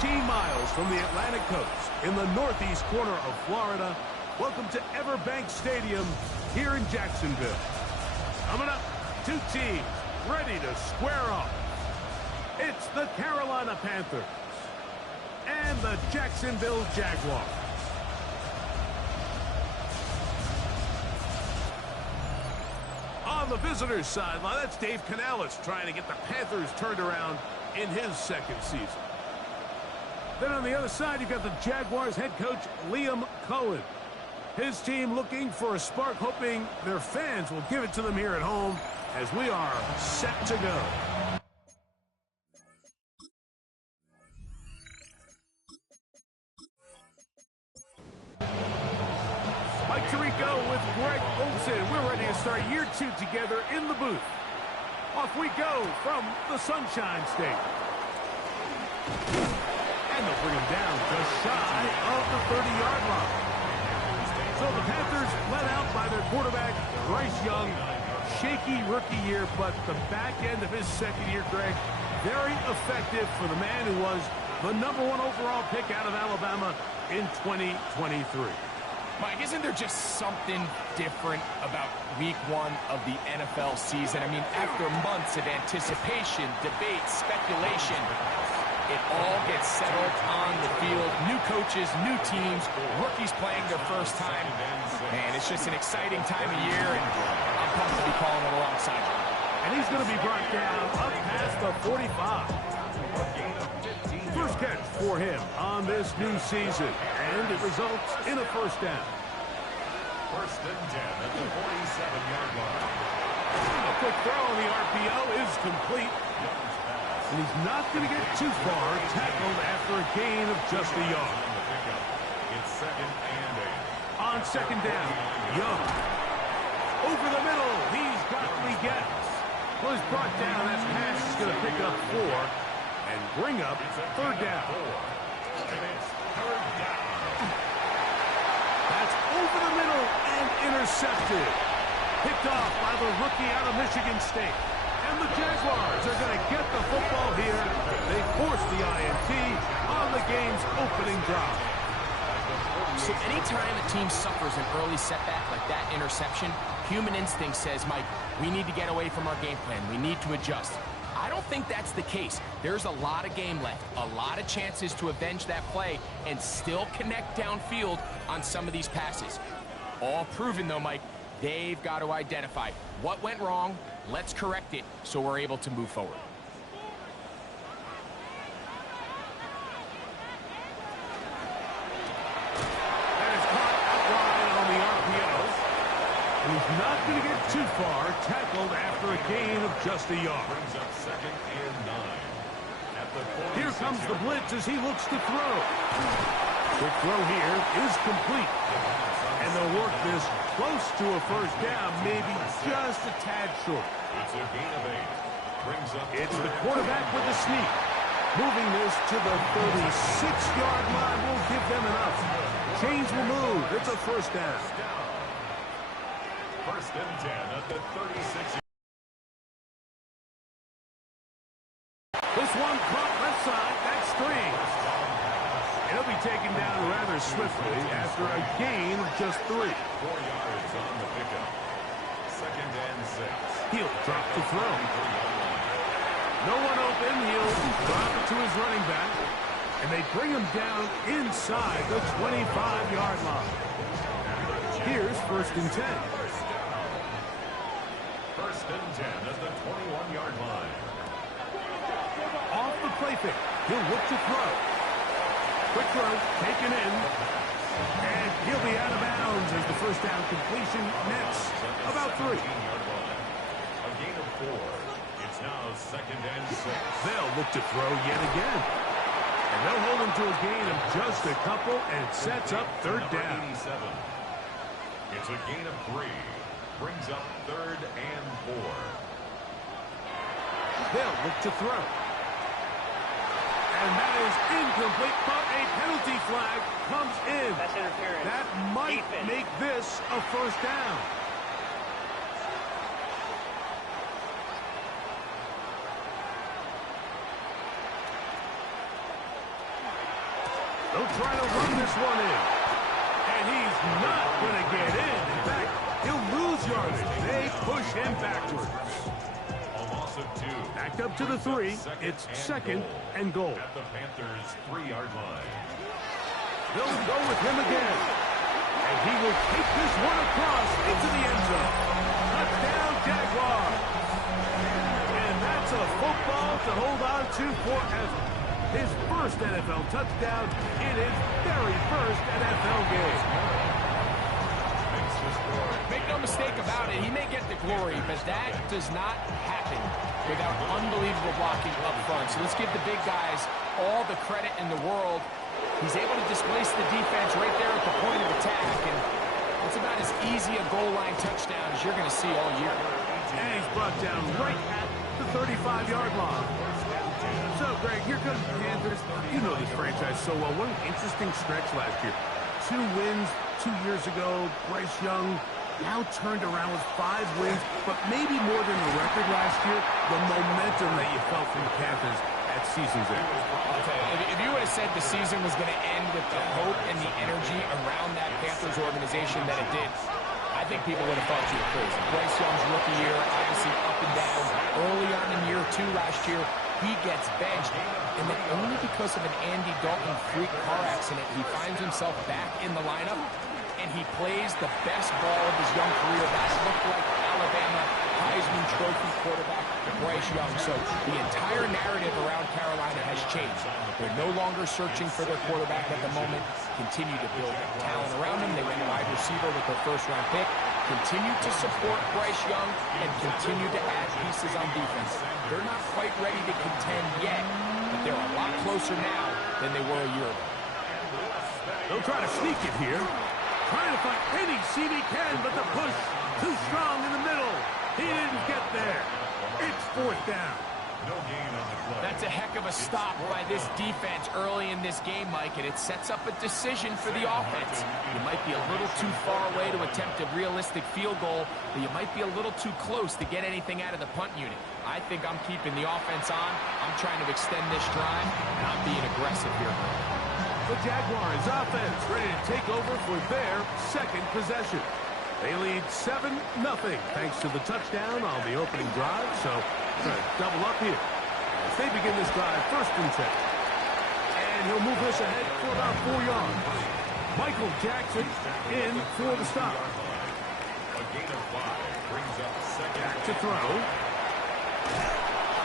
14 miles from the Atlantic coast in the northeast corner of Florida. Welcome to Everbank Stadium here in Jacksonville. Coming up, two teams ready to square off. It's the Carolina Panthers and the Jacksonville Jaguars. On the visitors' sideline, that's Dave Canales trying to get the Panthers turned around in his second season. Then on the other side, you've got the Jaguars head coach Liam Cohen. His team looking for a spark, hoping their fans will give it to them here at home as we are set to go. Mike Tirico with Greg Olsen. We're ready to start year two together in the booth. Off we go from the Sunshine State. And they'll bring him down just shy of the 30-yard line. So the Panthers led out by their quarterback, Bryce Young. Shaky rookie year, but the back end of his second year, Greg, very effective for the man who was the #1 overall pick out of Alabama in 2023. Mike, isn't there just something different about week one of the NFL season? I mean, after months of anticipation, debate, speculation, it all gets settled on the field. New coaches, new teams, rookies playing their first time. Man, it's just an exciting time of year, and I'm pumped to be calling it alongside you. And he's going to be brought down up past the 45. First catch for him on this new season, and it results in a first down. First and 10 at the 47-yard line. A quick throw on the RPO is complete. And he's not going to get too far, tackled after a gain of just a yard. It's second and 8. On second down, Young. Over the middle, he's got Lee Getz. Well, he's brought down. That pass is going to pick up 4 and bring up third down. And it's third down. That's over the middle and intercepted. Picked off by the rookie out of Michigan State. And the Jaguars are going to get the football here. They force the INT on the game's opening drive. So anytime a team suffers an early setback like that interception, human instinct says, Mike, we need to get away from our game plan. We need to adjust. I don't think that's the case. There's a lot of game left, a lot of chances to avenge that play and still connect downfield on some of these passes. All proven, though, Mike, they've got to identify what went wrong. Let's correct it so we're able to move forward. That is caught outright on the RPO. And he's not going to get too far, tackled after a gain of just a yard. Brings up second and 9. At the Here comes the blitz as he looks to throw. Quick throw here is complete. And they'll work this close to a first down, maybe just a tad short. It's a gain of 8. Brings up It's the quarterback with the sneak. Moving this to the 36-yard line will give them enough. Chains will move. It's a first down. First and 10 at the 36. This one caught left side. That's 3. He'll be taken down rather swiftly after a gain of just 3. 4 yards on the pickup. Second and 6. He'll drop the throw. No one open. He'll drop it to his running back. And they bring him down inside the 25-yard line. Here's first and 10. First and 10 at the 21-yard line. Off the play fake. He'll look to throw. Quick throw, taken in. And he'll be out of bounds as the first down completion nets about 3. A gain of 4. It's now second and 6. They'll look to throw yet again. And they'll hold him to a gain of just a couple, and it sets up third down. 87. It's a gain of 3. Brings up third and 4. They'll look to throw. And that is incomplete, but a penalty flag comes in. That's interference. That might make this a first down. They'll try to run this one in. And he's not going to get in. In fact, he'll lose yardage. They push him backwards. A loss of 2. Back up to the 3. It's second and goal. At the Panthers' 3-yard line. They'll go with him again. And he will take this one across into the end zone. Touchdown, Jaguars. And that's a football to hold on to forever. His first NFL touchdown in his very first NFL game. Make no mistake about it, he may get the glory, but that does not happen without unbelievable blocking up front. So let's give the big guys all the credit in the world. He's able to displace the defense right there at the point of attack, and it's about as easy a goal line touchdown as you're going to see all year. And he's brought down right at the 35-yard line. So, Greg, here comes the Panthers. You know this franchise so well. What an interesting stretch last year. 2 wins 2 years ago. Bryce Young now turned around with 5 wins, but maybe more than the record last year, the momentum that you felt from the Panthers at season's end. I'll tell you, if you would have said the season was going to end with the hope and the energy around that Panthers organization that it did, I think people would have thought you were crazy. Bryce Young's rookie year, obviously up and down. Early on in year 2 last year, he gets benched, and then only because of an Andy Dalton freak car accident, he finds himself back in the lineup, and he plays the best ball of his young career. That looked like Alabama Heisman Trophy quarterback Bryce Young. So the entire narrative around Carolina has changed. They're no longer searching for their quarterback at the moment. Continue to build talent around him. They went wide receiver with their first-round pick. Continue to support Bryce Young and continue to add pieces on defense. They're not quite ready to contend yet, but they're a lot closer now than they were a year ago. They'll try to sneak it here. Trying to find any seam he can, but the push too strong in the middle. He didn't get there. It's 4th down. No gain on the play. That's a heck of a stop by this defense early in this game, Mike, and it sets up a decision for the offense. You might be a little too far away to attempt a realistic field goal, but you might be a little too close to get anything out of the punt unit. I think I'm keeping the offense on. I'm trying to extend this drive, and I'm being aggressive here. The Jaguars offense ready to take over for their second possession. They lead 7-0 thanks to the touchdown on the opening drive, so trying to double up here as they begin this drive 1st and 10. And he'll move this ahead for about 4 yards. Michael Jackson in for the stop. A gain of 5 brings up second. Back to throw.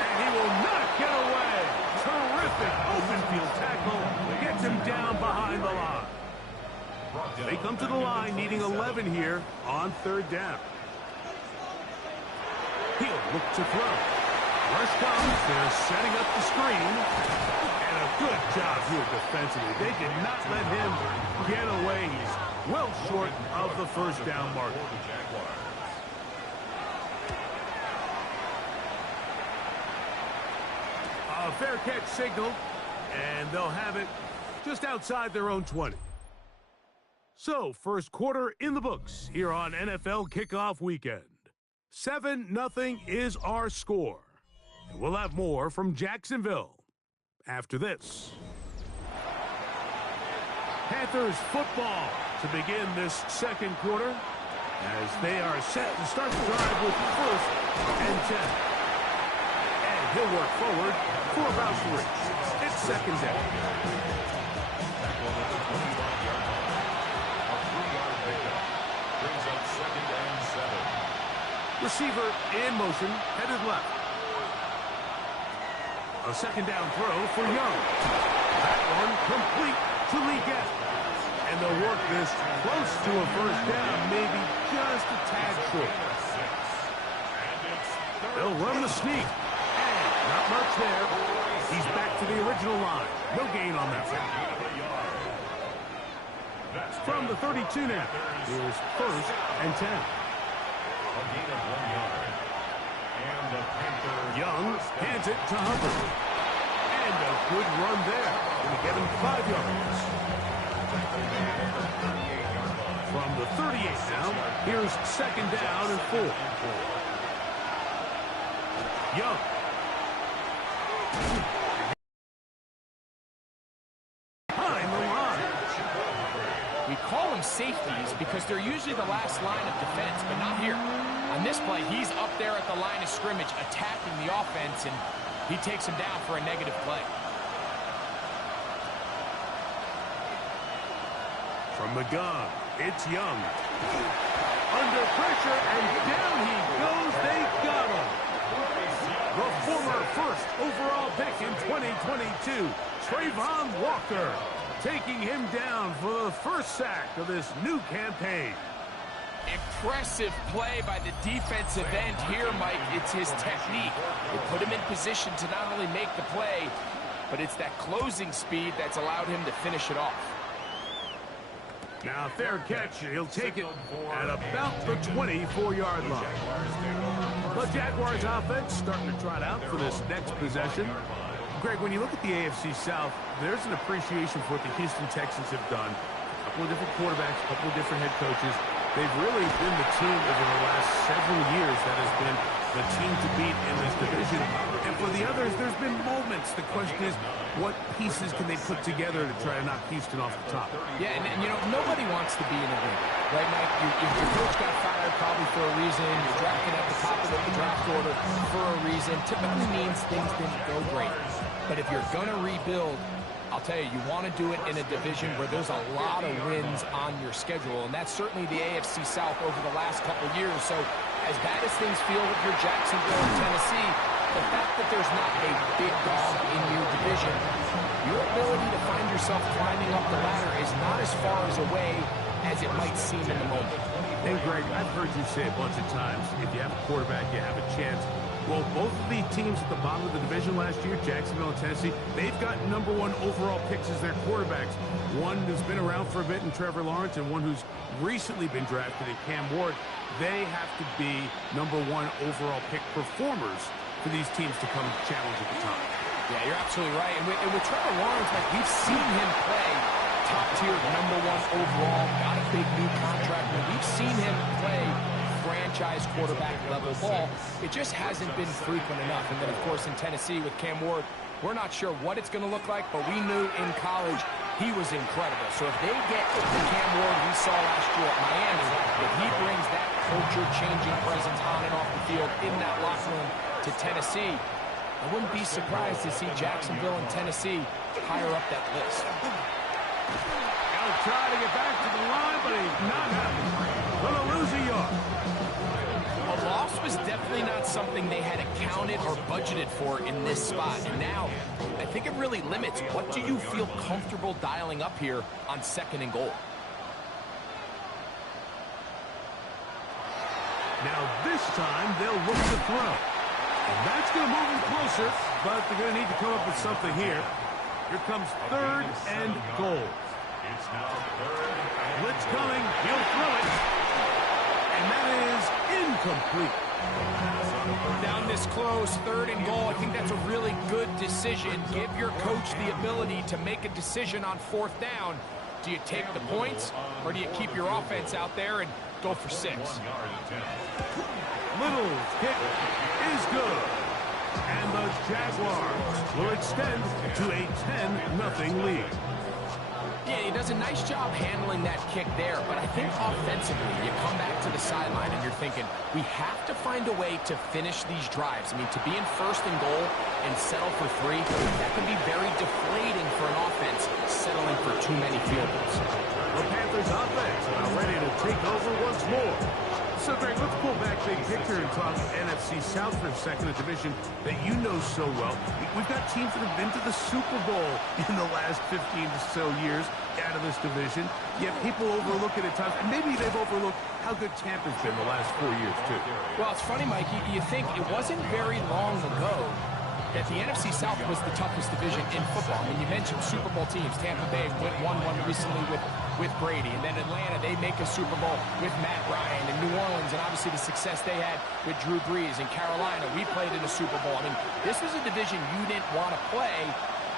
And he will not get away. Terrific open field tackle. Gets him down behind the line. They come to the line needing 11 here on 3rd down. He'll look to throw. Rush comes. They're setting up the screen. And a good job here defensively. They did not let him get away. He's well short of the 1st down marker. A fair catch signal, and they'll have it just outside their own 20. So, 1st quarter in the books here on NFL Kickoff Weekend. 7-0 is our score. And we'll have more from Jacksonville after this. Panthers football to begin this 2nd quarter as they are set to start the drive with 1st and 10. And he'll work forward for about 3. It's 2nd down. Receiver in motion, headed left. A 2nd down throw for Young. That one complete to Lee Gett. And they'll work this close to a 1st down, maybe just a tad short. They'll run the sneak. And not much there. He's back to the original line. No gain on that one. From the 32 now, here's 1st and 10. A gain of 1 yard. And the Panthers. Young hands it to Hubbard. And a good run there. Going to get him 5 yards. From the 38 now, here's 2nd down and 4. Young. Behind the line. safeties because they're usually the last line of defense, but not here. On this play, he's up there at the line of scrimmage attacking the offense, and he takes him down for a negative play. From the gun, it's Young. Under pressure, and down he goes. They got him. The former first overall pick in 2022, Trayvon Walker, taking him down for the first sack of this new campaign. Impressive play by the defensive end here, Mike. It's his technique. They put him in position to not only make the play, but it's that closing speed that's allowed him to finish it off. Now, fair catch. He'll take it at about the 24-yard line. The Jaguars offense starting to trot out for this next possession. Greg, when you look at the AFC South, there's an appreciation for what the Houston Texans have done. A couple of different quarterbacks, a couple of different head coaches. They've really been the team over the last several years that has been the team to beat in this division. And for the others, there's been moments. The question is, what pieces can they put together to try to knock Houston off the top? Yeah, and you know, nobody wants to be in a win, right, Mike? Your coach got fired probably for a reason. You're drafted at the top of the draft order for a reason. Typically means things didn't go great. But if you're going to rebuild, I'll tell you, you want to do it in a division where there's a lot of wins on your schedule, and that's certainly the AFC South over the last couple years. So as bad as things feel with your Jacksonville and Tennessee, the fact that there's not a big dog in your division, your ability to find yourself climbing up the ladder is not as far as away as it might seem in the moment. And Greg, I've heard you say a bunch of times, if you have a quarterback, you have a chance. Well, both of the teams at the bottom of the division last year, Jacksonville and Tennessee, they've got #1 overall picks as their quarterbacks. One who's been around for a bit in Trevor Lawrence, and one who's recently been drafted in Cam Ward. They have to be #1 overall pick performers for these teams to come challenge at the top. Yeah, you're absolutely right. And with Trevor Lawrence, like, we've seen him play top-tier #1 overall, got a big new contract. And we've seen him play franchise quarterback level ball. It just hasn't been frequent enough. And then, of course, in Tennessee with Cam Ward, we're not sure what it's going to look like, but we knew in college he was incredible. So if they get the Cam Ward we saw last year at Miami, if he brings that culture-changing presence on and off the field in that locker room to Tennessee, I wouldn't be surprised to see Jacksonville and Tennessee higher up that list. He'll try to get back to the line, but he's not happening. Gonna lose a yard. A loss was definitely not something they had accounted or budgeted for in this spot. And now, I think it really limits what do you feel comfortable dialing up here on 2nd and goal. Now this time they'll look to throw. And that's going to move them closer, but they're going to need to come up with something here. Here comes 3rd and goal. It's now 3rd and Blitz coming. He'll throw it. And that is incomplete. Down this close, 3rd and goal. I think that's a really good decision. Give your coach the ability to make a decision on 4th down. Do you take the points, or do you keep your offense out there and go for 6? Little's kick is good. And the Jaguars will extend to a 10-0 lead. Yeah, he does a nice job handling that kick there, but I think offensively, you come back to the sideline and you're thinking, we have to find a way to finish these drives. I mean, to be in 1st and goal and settle for 3, that can be very deflating for an offense settling for too many field goals. The Panthers offense are ready to take over once more. So, Greg, let's pull back big picture and talk NFC South for a second, a division that you know so well. We've got teams that have been to the Super Bowl in the last 15 or so years out of this division, yet people overlook it at times, and maybe they've overlooked how good Tampa's been the last 4 years, too. Well, it's funny, Mike, you think it wasn't very long ago that the NFC South was the toughest division in football. I mean, you mentioned Super Bowl teams. Tampa Bay won one recently with Brady. And then Atlanta, they make a Super Bowl with Matt Ryan. And New Orleans, and obviously the success they had with Drew Brees. And Carolina, we played in a Super Bowl. I mean, this was a division you didn't want to play.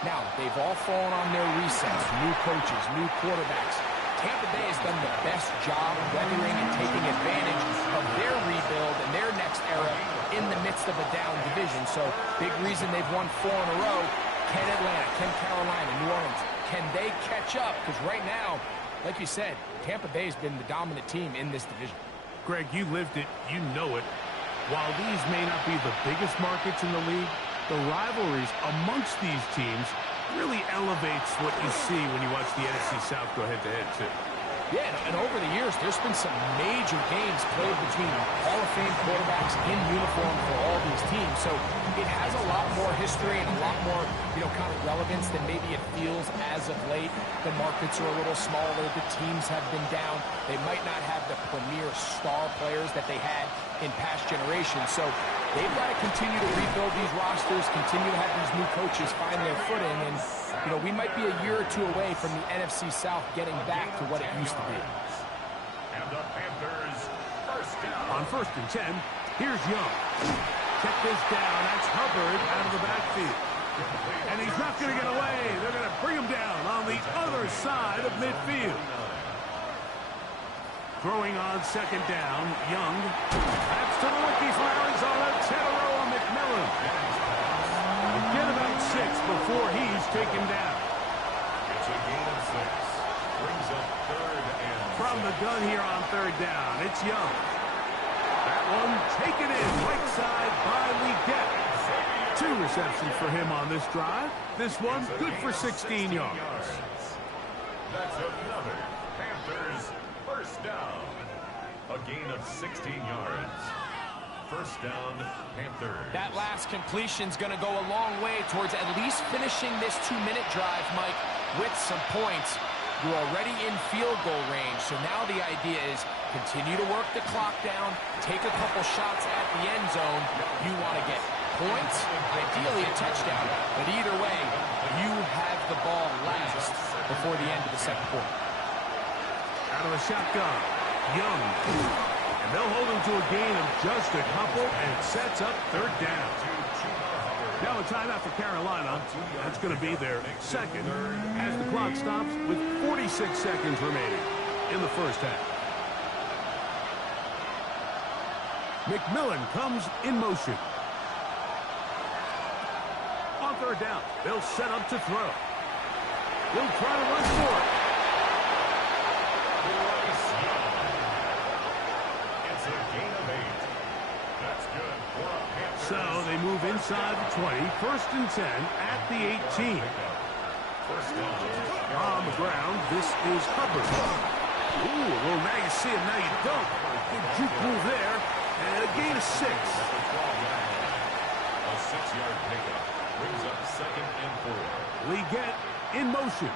Now, they've all fallen on their resets. New coaches, new quarterbacks. Tampa Bay has done the best job weathering and taking advantage of their rebuild and their next era in the midst of a down division. So, big reason they've won 4 in a row. Can Atlanta, can Carolina, New Orleans, can they catch up? Because right now, like you said, Tampa Bay has been the dominant team in this division. Greg, you lived it, you know it. While these may not be the biggest markets in the league, the rivalries amongst these teams really elevates what you see when you watch the NFC South go head-to-head, too. Yeah, and over the years, there's been some major games played between Hall of Fame quarterbacks in uniform for all these teams. So it has a lot more history and a lot more, kind of relevance than maybe it feels as of late. The markets are a little smaller. The teams have been down. They might not have the premier star players that they had in past generations. So they've got to continue to rebuild these rosters, continue to have these new coaches find their footing. And, we might be a year or two away from the NFC South getting back to what it used to be. And the Panthers first down. On 1st and 10, here's Young. Check this down. That's Hubbard out of the backfield. And he's not going to get away. They're going to bring him down on the other side of midfield. Throwing on 2nd down, Young. That's to the rookie from Arizona, Tedero McMillan. Get about 6 before he's taken down. It's a gain of 6. Brings up 3rd and From the gun here on 3rd down, it's Young. That one taken in right side by Leggett. 2 receptions for him on this drive. This one good for 16 yards. That's another Panthers first down. A gain of 16 yards. First down, Panthers. That last completion's going to go a long way towards at least finishing this 2-minute drive, Mike, with some points. You're already in field goal range, so now the idea is continue to work the clock down, take a couple shots at the end zone. You want to get points, ideally a touchdown, but either way, you have the ball last before the end of the second quarter. Out of the shotgun, Young. And they'll hold him to a gain of just a couple, and it sets up 3rd down. Now a timeout for Carolina. That's going to be their 2nd as the clock stops with 46 seconds remaining in the first half. McMillan comes in motion. On 3rd down, they'll set up to throw. He'll try to run for it. So they move inside the 20, 1st and 10 at the 18. On the ground, this is Hubbard. Ooh, well, now you see him, now you don't. Good juke move there, and a gain of 6. A 6-yard pickup brings up 2nd and 4. Leggett in motion.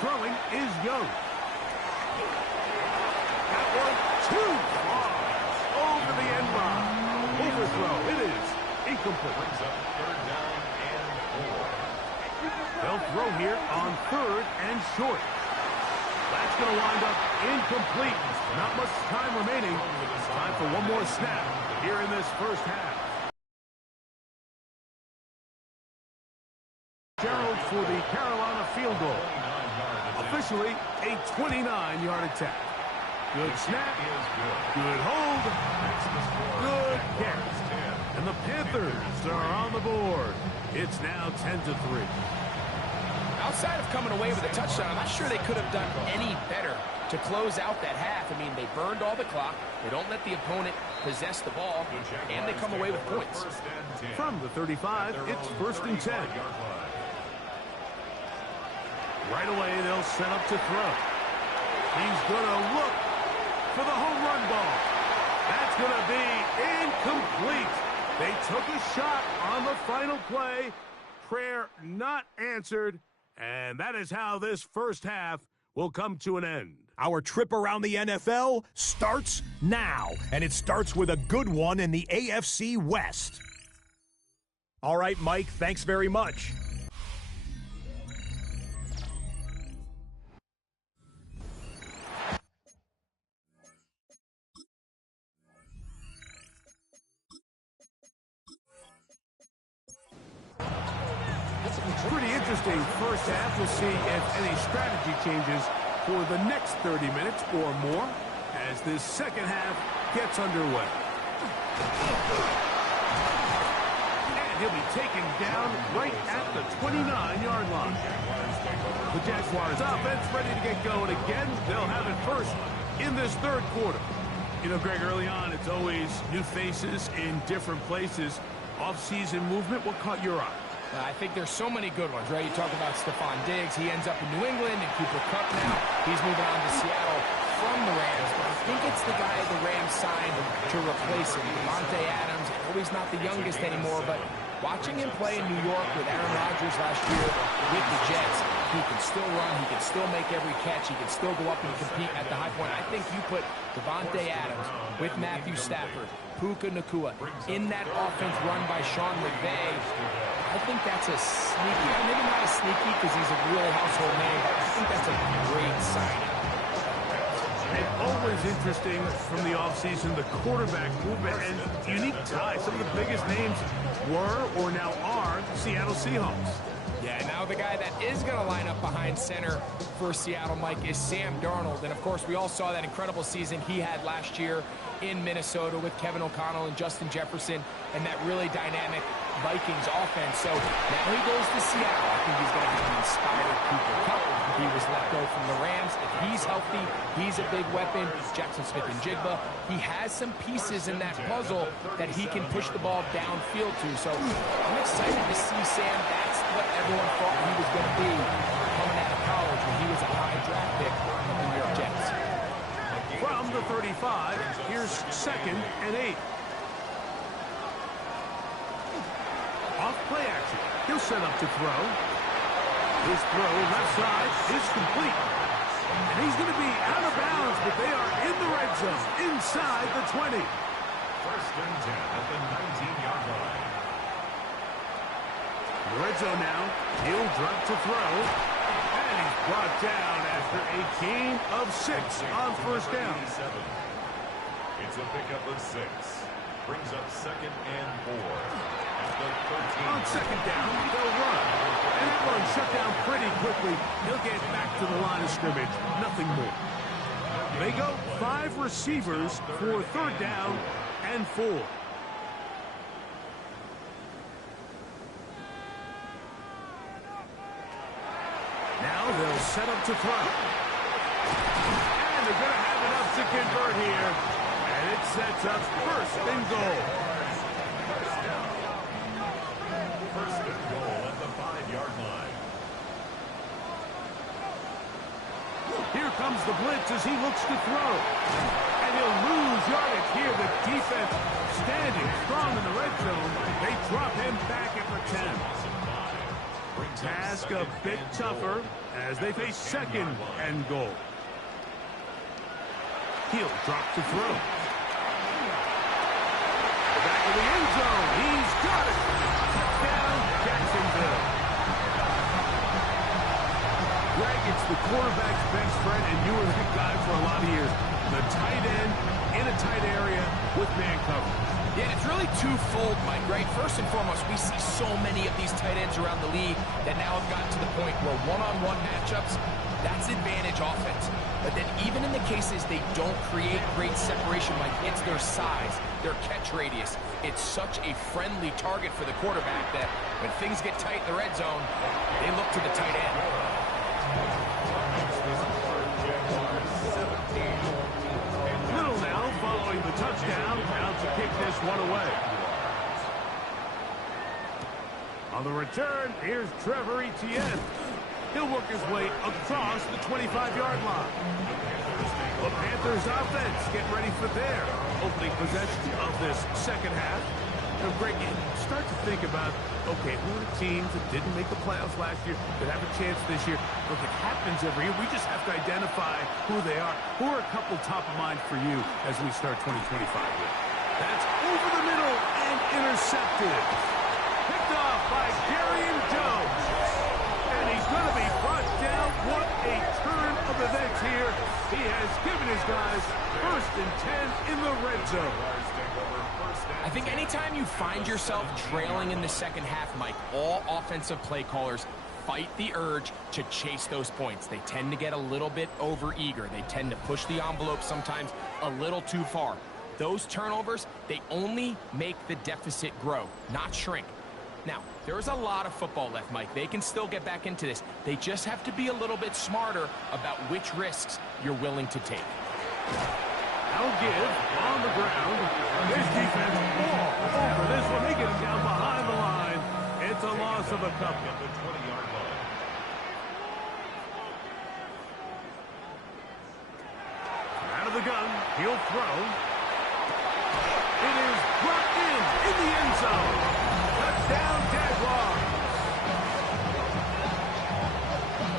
Throwing is Young. That one, too far. Over the end line. Overthrow. It is incomplete. Brings up 3rd down and 4. They'll throw here on 3rd and short. That's going to wind up incomplete. Not much time remaining. Time for one more snap here in this first half. Gerald for the Carolina field goal. Officially a 29-yard attack. Good snap, good hold, good catch. And the Panthers are on the board. It's now 10-3. Outside of coming away with a touchdown, I'm not sure they could have done any better to close out that half. I mean, they burned all the clock. They don't let the opponent possess the ball, and they come away with points. From the 35, it's 1st and 10. Right away, they'll set up to throw. He's going to look for the home run ball. That's going to be incomplete. They took a shot on the final play. Prayer not answered. And that is how this first half will come to an end. Our trip around the NFL starts now, and it starts with a good one in the AFC West. All right, Mike, thanks very much. Pretty interesting first half. We'll see if any strategy changes for the next 30 minutes or more as this second half gets underway. And he'll be taken down right at the 29-yard line. The Jaguars offense ready to get going again. They'll have it first in this third quarter. You know, Greg, early on, it's always new faces in different places. Off-season movement, what caught your eye? I think there's so many good ones, right? You talk about Stephon Diggs. He ends up in New England, and Cooper Kupp now. He's moving on to Seattle from the Rams. But I think it's the guy the Rams signed to replace him. Davante Adams, I know he's not the youngest anymore, but watching him play in New York with Aaron Rodgers last year with the Jets, he can still run, he can still make every catch, he can still go up and compete at the high point. I think you put Davante Adams with Matthew Stafford, Puka Nacua, in that offense run by Sean McVay. I think that's a sneaky, maybe not a sneaky because he's a really household name, but I think that's a great signing. And always interesting from the offseason, the quarterback movement and unique ties. Some of the biggest names were or now are Seattle Seahawks. Yeah, now the guy that is going to line up behind center for Seattle, Mike, is Sam Darnold. And, of course, we all saw that incredible season he had last year in Minnesota with Kevin O'Connell and Justin Jefferson and that really dynamic Vikings offense. So now he goes to Seattle. I think he's going to have an inspired Cooper Kupp. He was let go from the Rams. If he's healthy, he's a big weapon. Jackson Smith-Njigba. He has some pieces in that puzzle that he can push the ball downfield to. So I'm excited to see Sam. That's what everyone thought he was going to be coming out of college when he was a high draft pick of the New York Jets. From the 35, here's 2nd and 8. Off play action. He'll set up to throw. His throw left side is complete. And he's going to be out of bounds, but they are in the red zone, inside the 20. 1st and 10 at the 19-yard line. Red zone now. He'll drop to throw. And he's brought down after a gain of 6 on 1st down. It's a pickup of 6. Brings up 2nd and 4. At the 13. On 2nd down, they'll run. And that run shut down pretty quickly. He'll get back to the line of scrimmage. Nothing more. They go 5 receivers for 3rd down and 4. Now they'll set up to throw. And they're going to have enough to convert here. And it sets up 1st and goal. 1st and goal at the 5-yard line. Here comes the blitz as he looks to throw. And he'll lose yardage here. The defense standing strong in the red zone. They drop him back at the 10. Task a bit tougher as they face 2nd and goal. He'll drop to throw. Back of the end zone. He's got it. Touchdown, Jacksonville. Greg, it's the quarterback's best friend, and you were that guy for a lot of years. The tight end in a tight area with man cover. Yeah, it's really twofold, Mike, right? First and foremost, we see so many of these tight ends around the league that now have gotten to the point where one-on-one matchups, that's advantage offense. But then even in the cases they don't create great separation, Mike, it's their size, their catch radius. It's such a friendly target for the quarterback that when things get tight in the red zone, they look to the tight end. Little now following the touchdown, out to kick this one away. On the return, here's Trevor Etienne. He'll work his way across the 25-yard line. The Panthers offense getting ready for their opening possession of this 2nd half. Now, Greg, you start to think about, okay, who are the teams that didn't make the playoffs last year that have a chance this year? Look, it happens every year. We just have to identify who they are. Who are a couple top of mind for you as we start 2025 with? That's over the middle and intercepted. Picked off by Darian Jones. And he's going to be brought down. What a turn of events here. He has given his guys 1st and 10 in the red zone. I think anytime you find yourself trailing in the 2nd half, Mike, all offensive play callers fight the urge to chase those points. They tend to get a little bit overeager. They tend to push the envelope sometimes a little too far. Those turnovers, they only make the deficit grow, not shrink. Now, there's a lot of football left, Mike. They can still get back into this. They just have to be a little bit smarter about which risks you're willing to take. I'll give on the ground. This defense all over this one. They get him down behind the line. It's a loss of a couple. At the 20-yard line. Out of the gun, he'll throw. It is brought in the end zone. Touchdown, Jaguars.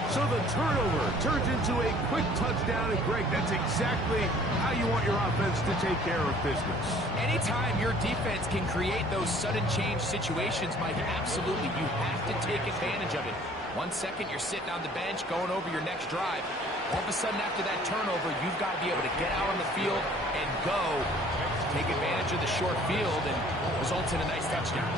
So the turnover turns into a quick touchdown, and Greg, that's exactly how you want your offense to take care of business. Anytime your defense can create those sudden change situations, Mike, absolutely, you have to take advantage of it. 1 second, you're sitting on the bench, going over your next drive. All of a sudden, after that turnover, you've got to be able to get out on the field and go, take advantage of the short field, and results in a nice touchdown.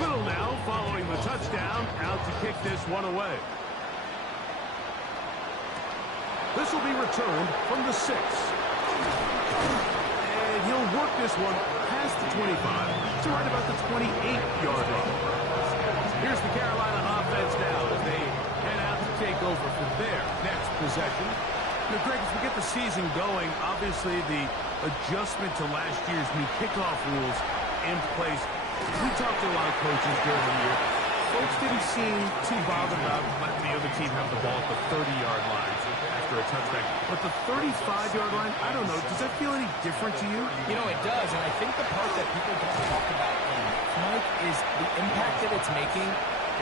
Little now following the touchdown, out to kick this one away. This will be returned from the 6. And he'll work this one past the 25 to right about the 28-yard line. Here's the Carolina offense now as they head out to take over for their next possession. Now, Greg, as we get the season going, obviously the adjustment to last year's new kickoff rules in place. We talked to a lot of coaches during the year. Folks didn't seem too bothered about letting the other team have the ball at the 30-yard line after a touchback. But the 35-yard line, I don't know, does that feel any different to you? You know, it does, and I think the part that people don't talk about, Mike, is the impact that it's making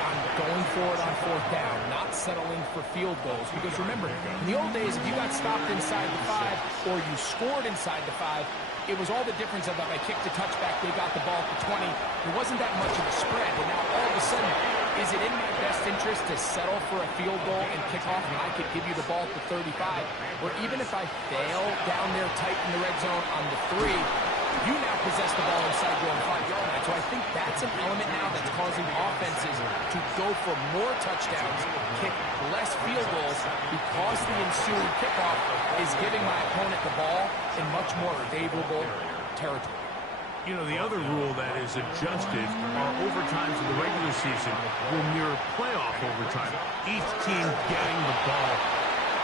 on going forward on 4th down, not settling for field goals. Because remember, in the old days, if you got stopped inside the 5 or you scored inside the 5, it was all the difference of that I kicked a touchback, they got the ball at the 20. It wasn't that much of a spread, but now all of a sudden, is it in my best interest to settle for a field goal and kick off and I could give you the ball at the 35? Or even if I fail down there tight in the red zone on the 3, you now possess the ball inside your own 5-yard line. So I think that's an element now that's causing offenses to go for more touchdowns, kick less field goals, because the ensuing kickoff is giving my opponent the ball in much more favorable territory. You know, the other rule that is adjusted are overtimes in the regular season will mirror playoff overtime. Each team getting the ball.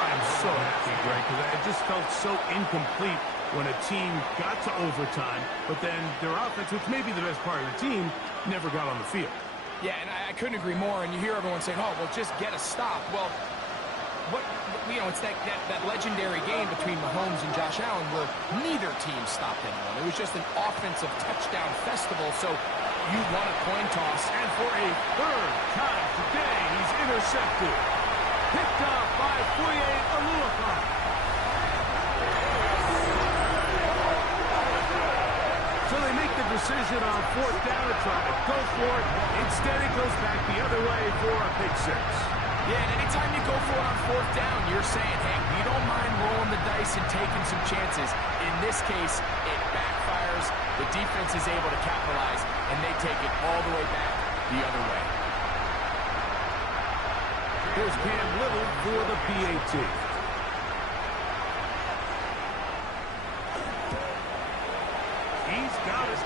I'm so happy, Greg, because it just felt so incomplete when a team got to overtime, but then their offense, which may be the best part of the team, never got on the field. Yeah, and I couldn't agree more. And you hear everyone saying, oh, well, just get a stop. Well, it's that legendary game between Mahomes and Josh Allen where neither team stopped anyone. It was just an offensive touchdown festival. So you won a coin toss. And for a third time today, he's intercepted. Picked off by Foye Oluokun. So they make the decision on 4th down to try to go for it. Instead, it goes back the other way for a pick 6. Yeah, and anytime you go for it on 4th down, you're saying, hey, we don't mind rolling the dice and taking some chances. In this case, it backfires. The defense is able to capitalize, and they take it all the way back the other way. Here's Cam Little for the PAT. He's got it.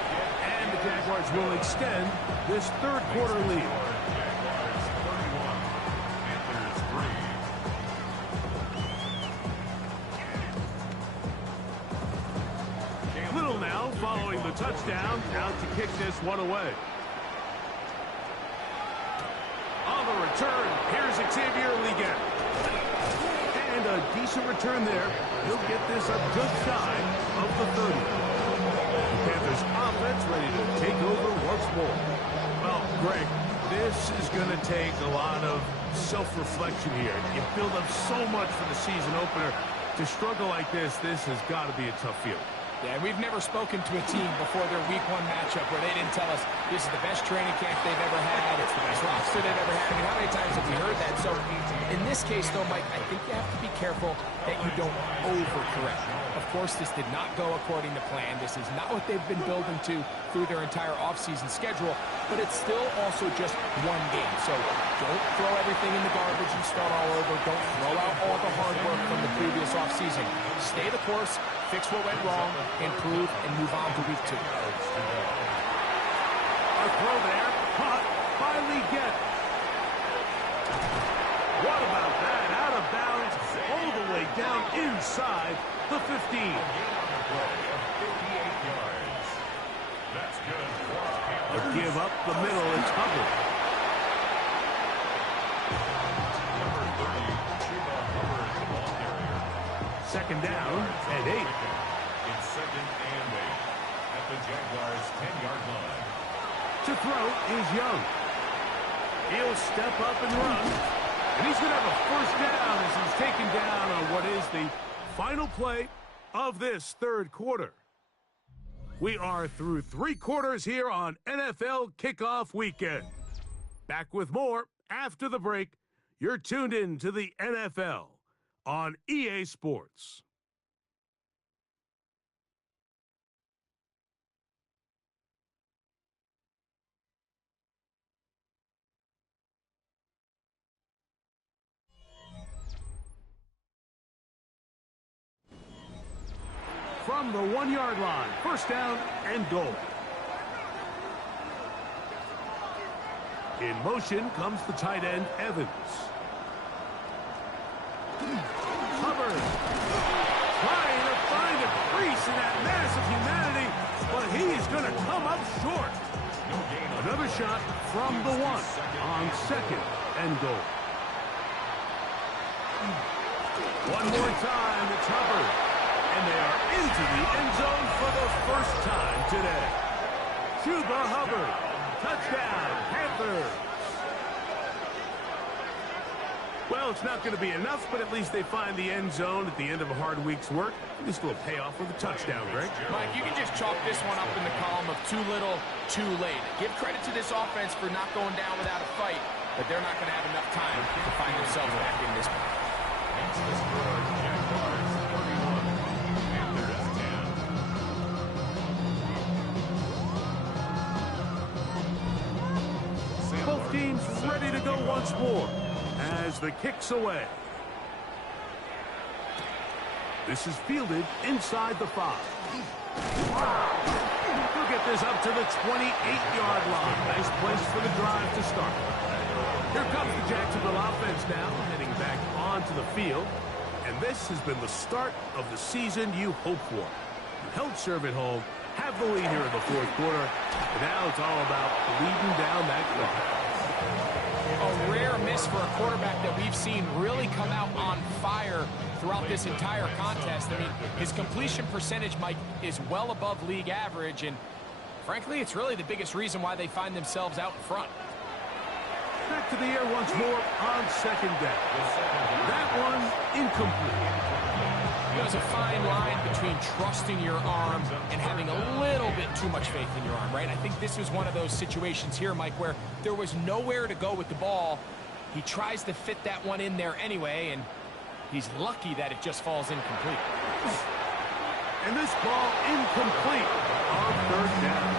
And the Jaguars will extend this third quarter lead. Little now following the touchdown, out to kick this one away. On the return, here's Xavier Liggett. And a decent return there. He'll get this up just shy of the 30. The Panthers offense ready to take over once more. Well, Greg, this is going to take a lot of self-reflection here. You build up so much for the season opener. To struggle like this has got to be a tough field. Yeah, we've never spoken to a team before their Week 1 matchup where they didn't tell us this is the best training camp they've ever had, it's the best roster they've ever had. I mean, how many times have we heard that? So in this case, though, Mike, I think you have to be careful that you don't overcorrect. Of course, this did not go according to plan. This is not what they've been building to through their entire offseason schedule, but it's still also just one game. So don't throw everything in the garbage and start all over. Don't throw out all the hard work from the previous offseason. Stay the course. fix what went wrong, improve, and move on to week 2. A throw there, caught by Leggett. What about that? Out of bounds, all the way down inside the 15. That's good. A give up the middle, it's Hubbard. Number 30, Chuba Hubbard, the ball carrier. Second down and 8. It's second and 8 at the Jaguars' 10-yard line. To throw is Young. He'll step up and run. And he's going to have a first down as he's taken down on what is the final play of this third quarter. We are through 3 quarters here on NFL Kickoff Weekend. Back with more after the break. You're tuned in to the NFL on EA Sports. From the 1-yard line, first down and goal. In motion comes the tight end, Evans. Hubbard trying to find a crease in that mass of humanity, but he is going to come up short. Another shot from the 1 on second and goal. One more time, it's Hubbard. And they are into the end zone for the first time today. Chuba Hubbard, touchdown, Panthers. Well, it's not going to be enough, but at least they find the end zone at the end of a hard week's work. This will pay off with a touchdown, Greg. Mike, you can just chalk this one up in the column of too little, too late. Give credit to this offense for not going down without a fight, but they're not going to have enough time to find themselves back in this one. That's the score. Jaguars 31, Panthers 10. Both teams ready to go once more as the kick's away. This is fielded inside the 5. We'll get this up to the 28-yard line. Nice place for the drive to start. Here comes the Jacksonville offense now, heading back onto the field. And this has been the start of the season you hope for. You held serve at home, have the lead here in the fourth quarter, and now it's all about bleeding down that clock. A rare miss for a quarterback that we've seen really come out on fire throughout this entire contest. I mean, his completion percentage, Mike, is well above league average, and frankly, it's really the biggest reason why they find themselves out in front. Back to the air once more on second down. That one incomplete. There's a fine line between trusting your arm and having a little bit too much faith in your arm, right? I think this was one of those situations here, Mike, where there was nowhere to go with the ball. He tries to fit that one in there anyway, and he's lucky that it just falls incomplete. And this ball incomplete on third down.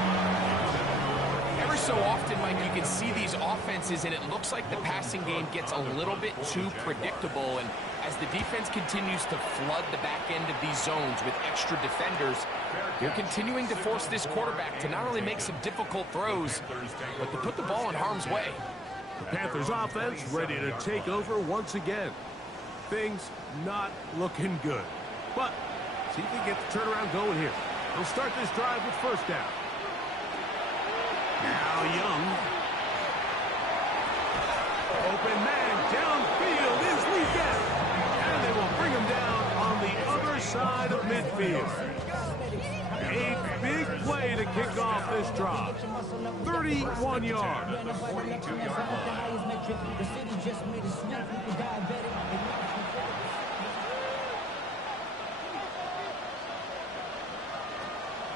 Every so often, Mike, you can see these offenses, and it looks like the passing game gets a little bit too predictable. And as the defense continues to flood the back end of these zones with extra defenders, they're continuing to force this quarterback to not only make some difficult throws, but to put the ball in harm's way. The Panthers offense ready to take over once again. Things not looking good. But see if they get the turnaround going here. They'll start this drive with first down. Now Young. Open man downfield is Leggett. And they will bring him down on the other side of midfield. A big play to kick off this drive. 31 yards.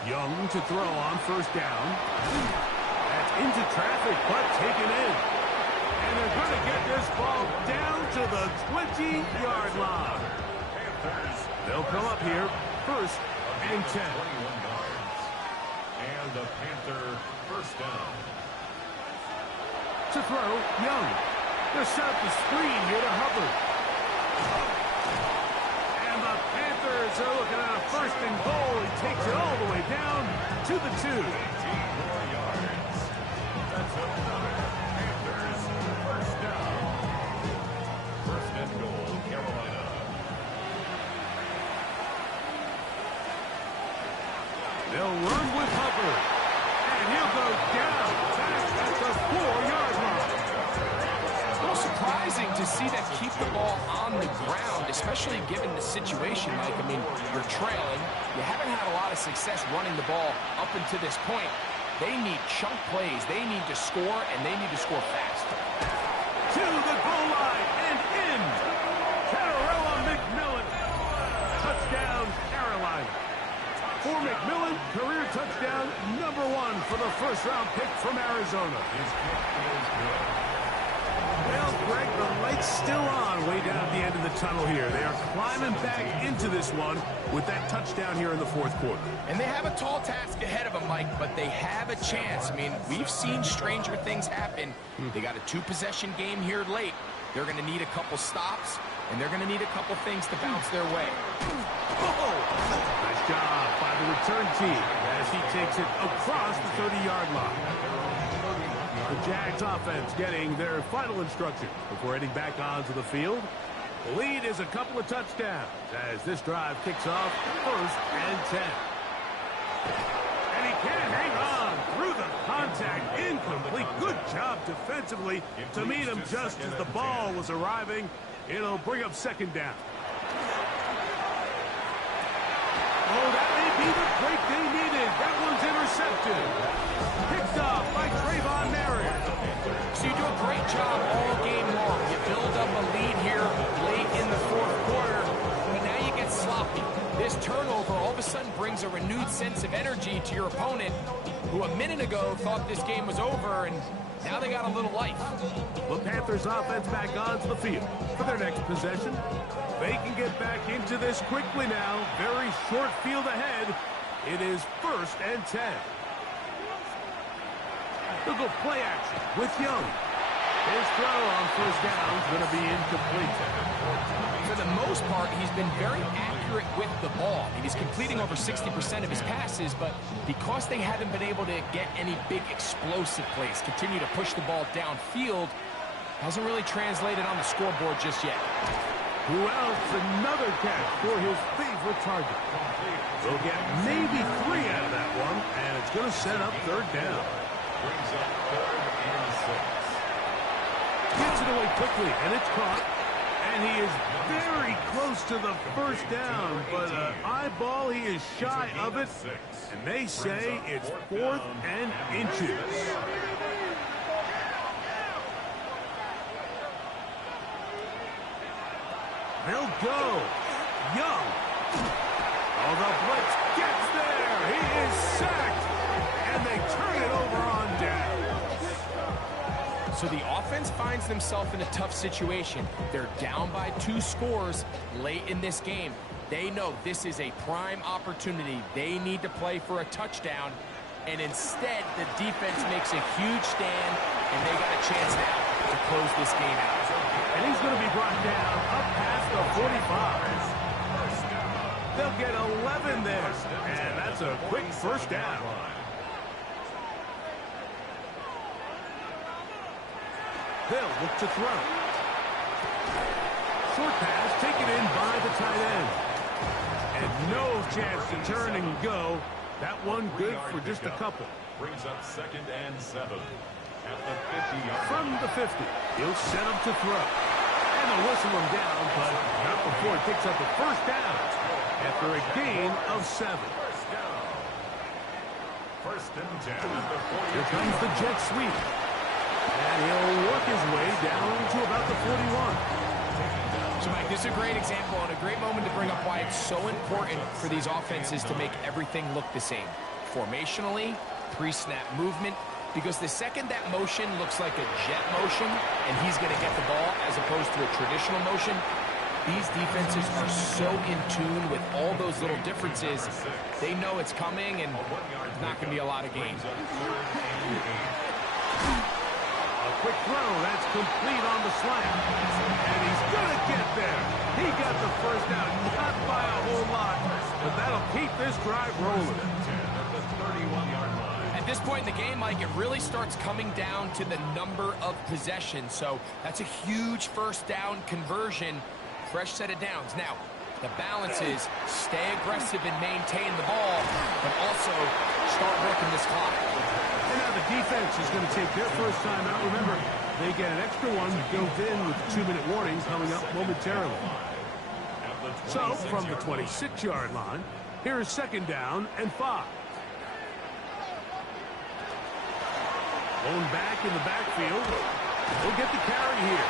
Young to throw on first down. That's into traffic, but taken in. And they're going to get this ball down to the 20-yard line. They'll come up here first and 10. 21 yards. And the Panther first down. To throw, Young. They'll set up the screen here to Hubbard. And the Panthers are looking at a first and goal. He takes it all the way down to the 2. 18 more yards. That's another Panthers first down. First and goal, Carolina. They'll run with Hubbard. And he'll go down back at the 4-yard line. A little surprising to see that keep the ball on the ground, especially given the situation, Mike. I mean, you're trailing. You haven't had a lot of success running the ball up until this point. They need chunk plays. They need to score, and they need to score fast. To the goal line and in. Carolina McMillan. Touchdown, Carolina. For McMillan, career touchdown number 1 for the first-round pick from Arizona. His kick is good. Well, Greg, the light's still on way down at the end of the tunnel here. They are climbing back into this one with that touchdown here in the 4th quarter. And they have a tall task ahead of them, Mike, but they have a chance. I mean, we've seen stranger things happen. They got a 2-possession game here late. They're going to need a couple stops, and they're going to need a couple things to bounce their way. Oh! Nice job by the return team as he takes it across the 30-yard line. The Jags offense getting their final instruction before heading back onto the field. The lead is a couple of touchdowns as this drive kicks off 1st and 10. And he can't hang on through the contact. Incomplete. Good job defensively to meet him just as the ball was arriving. It'll bring up 2nd down. Oh, that may be the break they needed. That one's intercepted. Picked off by Trayvon Merritt. So you do a great job all game long. You build up a lead here late in the 4th quarter, but now you get sloppy. This turnover all of a sudden brings a renewed sense of energy to your opponent, who a minute ago thought this game was over, and now they got a little life. The Panthers offense back onto the field for their next possession. They can get back into this quickly now. Very short field ahead. It is 1st and 10. They'll go play action with Young. His throw on 1st down is going to be incomplete. For the most part, he's been very accurate with the ball. I mean, he's completing over 60% of his passes, but because they haven't been able to get any big explosive plays, continue to push the ball downfield, hasn't really translated on the scoreboard just yet. Who else? Another catch for his favorite target. They'll get maybe 3 out of that one, and it's going to set up 3rd down. Brings up 3rd and 6. Gets it away quickly, and it's caught. And he is very close to the 1st down, but an eyeball, he is shy of it. And they say it's 4th and inches. They'll go. Young. Oh, the blitz gets there. He is sacked. And they turn it over on down. So the offense finds themselves in a tough situation. They're down by 2 scores late in this game. They know this is a prime opportunity. They need to play for a touchdown. And instead, the defense makes a huge stand, and they got a chance now to close this game out. And he's going to be brought down up past the 45. They'll get 11 there. And that's a quick 1st down. They'll look to throw. Short pass taken in by the tight end. And no chance to turn and go. That one good for just a couple. Brings up 2nd and 7. At the 50-yard From the 50, he'll set him to throw. And they'll whistle him down, but not before he picks up a 1st down after a gain of 7. 1st and 10 at the 40. Here comes the jet sweep. And he'll work his way down to about the 41. So, Mike, this is a great example and a great moment to bring up why it's so important for these offenses to make everything look the same. Formationally, pre-snap movement, because the second that motion looks like a jet motion and he's going to get the ball as opposed to a traditional motion, these defenses are so in tune with all those little differences. They know it's coming, and it's not going to be a lot of gain. A quick throw. That's complete on the slant. And he's going to get there. He got the first down, not by a whole lot, but that'll keep this drive rolling. At this point in the game, Mike, it really starts coming down to the number of possessions. So that's a huge first down conversion. Fresh set of downs. Now, the balance is stay aggressive and maintain the ball, but also start working this clock. And now the defense is going to take their first time out. Remember, they get an extra one built in with the 2-minute warning coming up momentarily. So, from the 26-yard line, here is 2nd down and 5. Going back in the backfield. He'll get the carry here.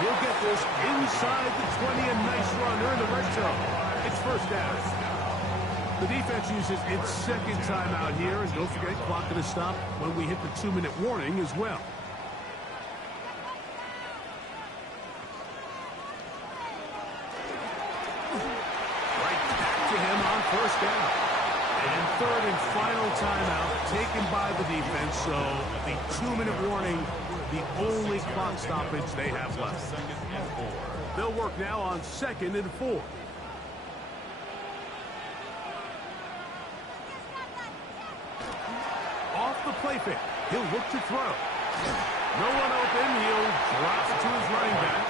He'll get this inside the 20, a nice run. They're in the red zone. It's 1st down. The defense uses its 2nd timeout here, and don't forget, clock going to stop when we hit the 2-minute warning as well. Right back to him on 1st down. And 3rd and final timeout taken by the defense, so the 2-minute warning, the only clock stoppage they have left. They'll work now on 2nd and 4. Off the play fake, he'll look to throw. No one open, he'll drop it to his running back.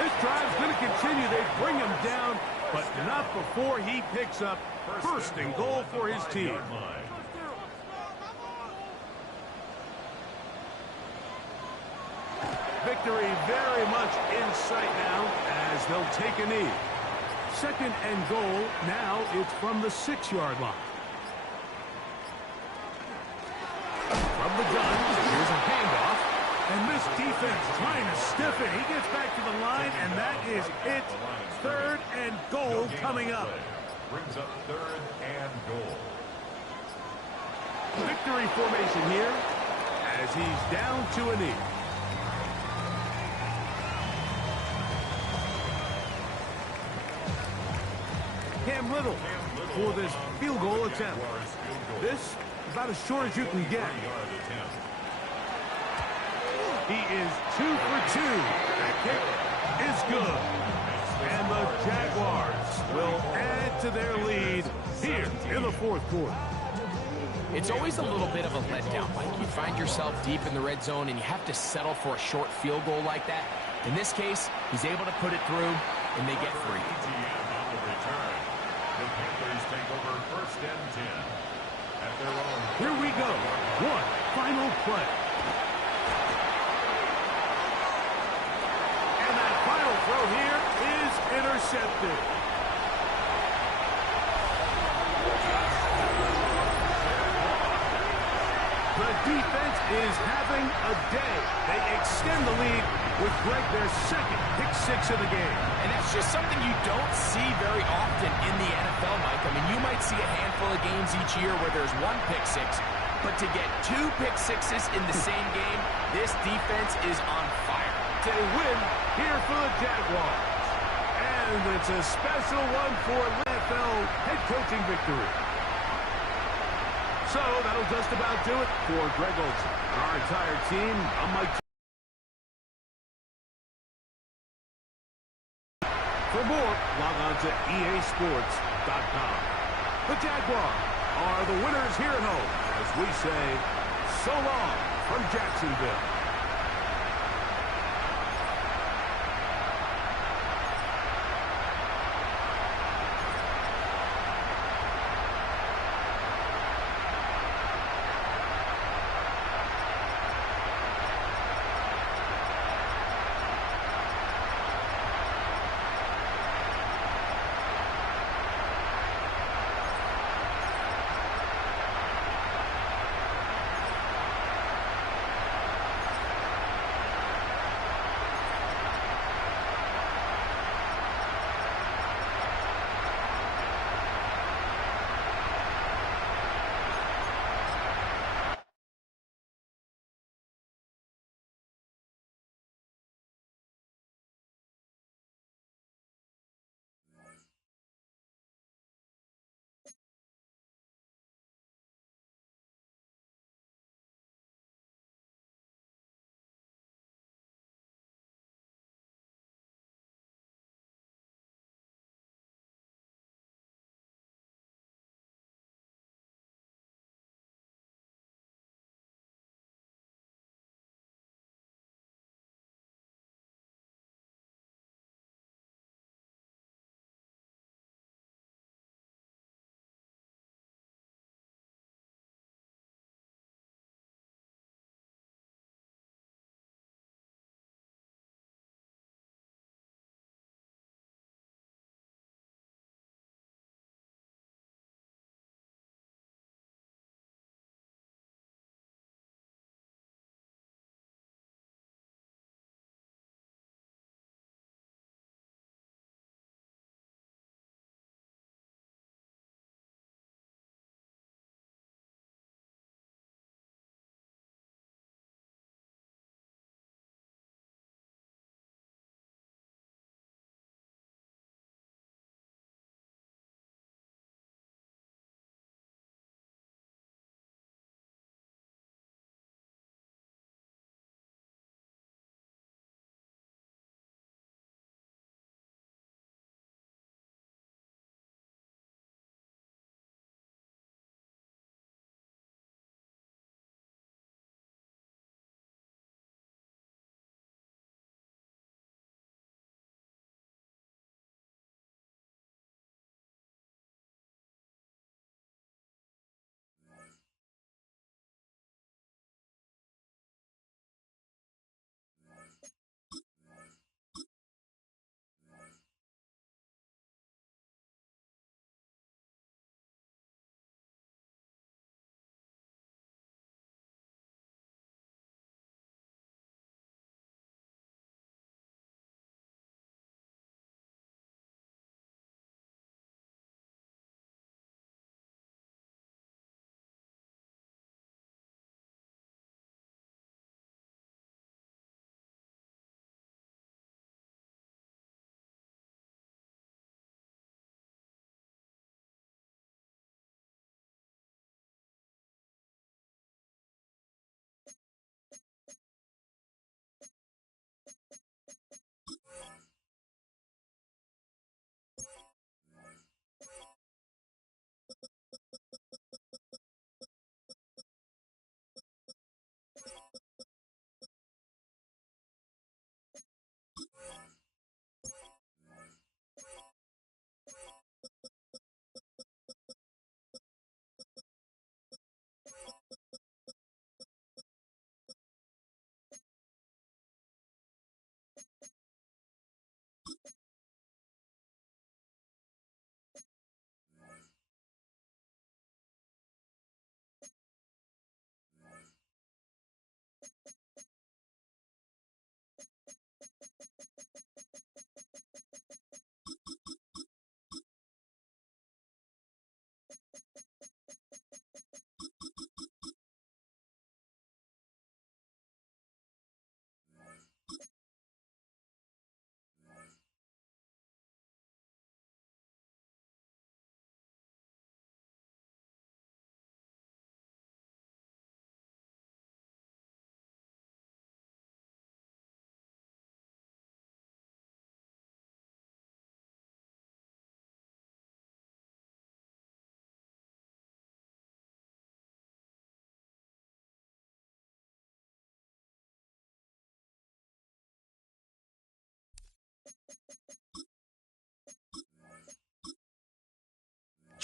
This drive's going to continue. They bring him down, but not before he picks up 1st and goal for his team. Victory very much in sight now as they'll take a knee. 2nd and goal, now it's from the 6-yard line. From the gun, here's a handoff. And this defense trying to stiff it. He gets back to the line, and that is it. 3rd and goal coming up. Brings up 3rd and goal. Victory formation here as he's down to a knee. Cam Little for this field goal attempt. This about as short as you can get. He is 2 for 2. That kick is good. And the Jaguars will add to their lead here in the 4th quarter. It's always a little bit of a letdown, Mike. You find yourself deep in the red zone and you have to settle for a short field goal like that. In this case, he's able to put it through, and they get 3. The Panthers take over 1st and 10 at their own. Here we go. One final play. And that final throw here is intercepted. The defense is having a day. They extend the lead with Greg their 2nd pick-6 of the game. And that's just something you don't see very often in the NFL, Mike. I mean, you might see a handful of games each year where there's 1 pick-6, but to get 2 pick-6s in the same game, this defense is on fire. They win here for the Jaguars. And it's a special one for NFL head coaching victory. So that'll just about do it for Greg Olsen. Our entire team, I'm Mike. For more, log on to easports.com. The Jaguars are the winners here at home as we say so long from Jacksonville.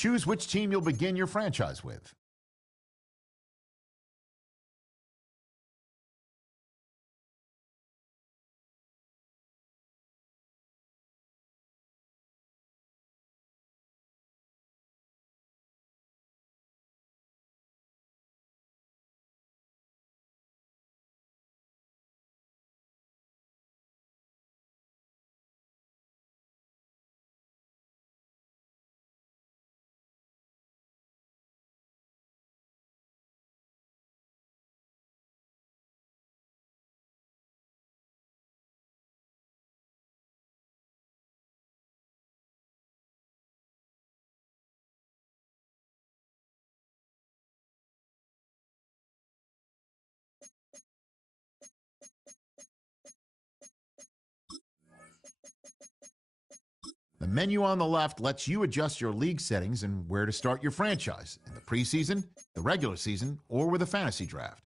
Choose which team you'll begin your franchise with. The menu on the left lets you adjust your league settings and where to start your franchise, in the preseason, the regular season, or with a fantasy draft.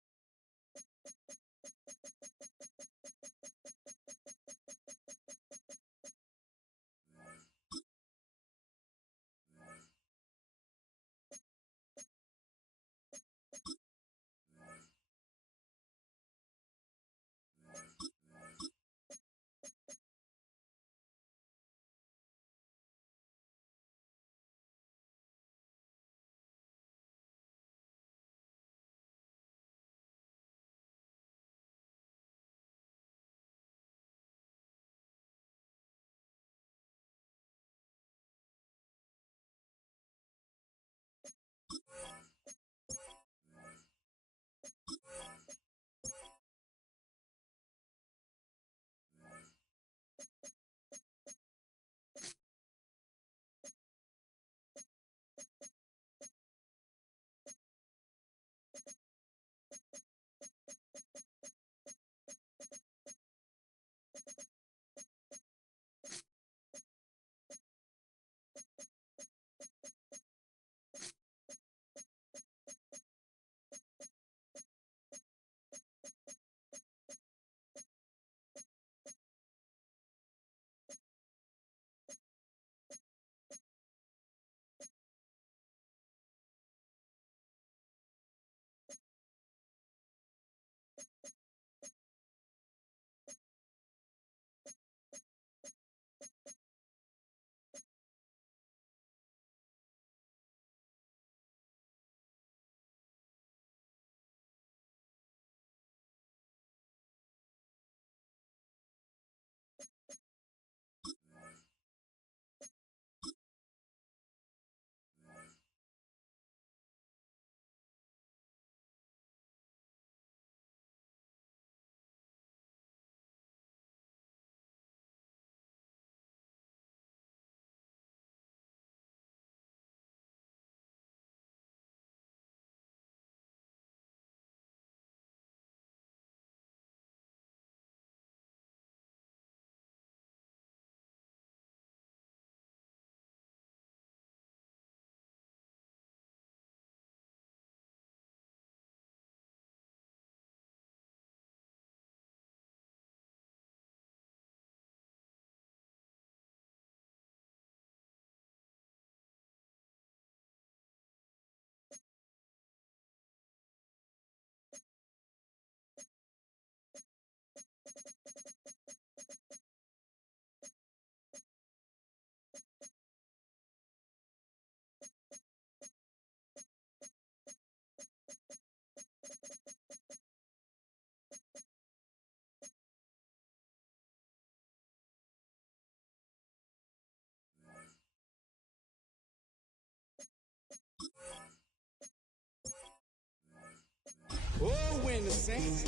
Oh, when the saints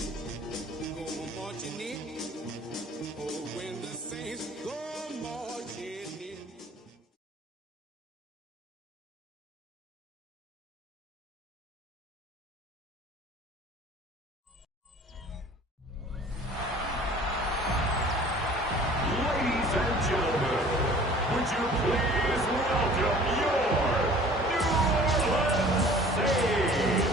go marching in. Oh, when the saints go marching in. Ladies and gentlemen, would you please welcome your New Orleans Saints?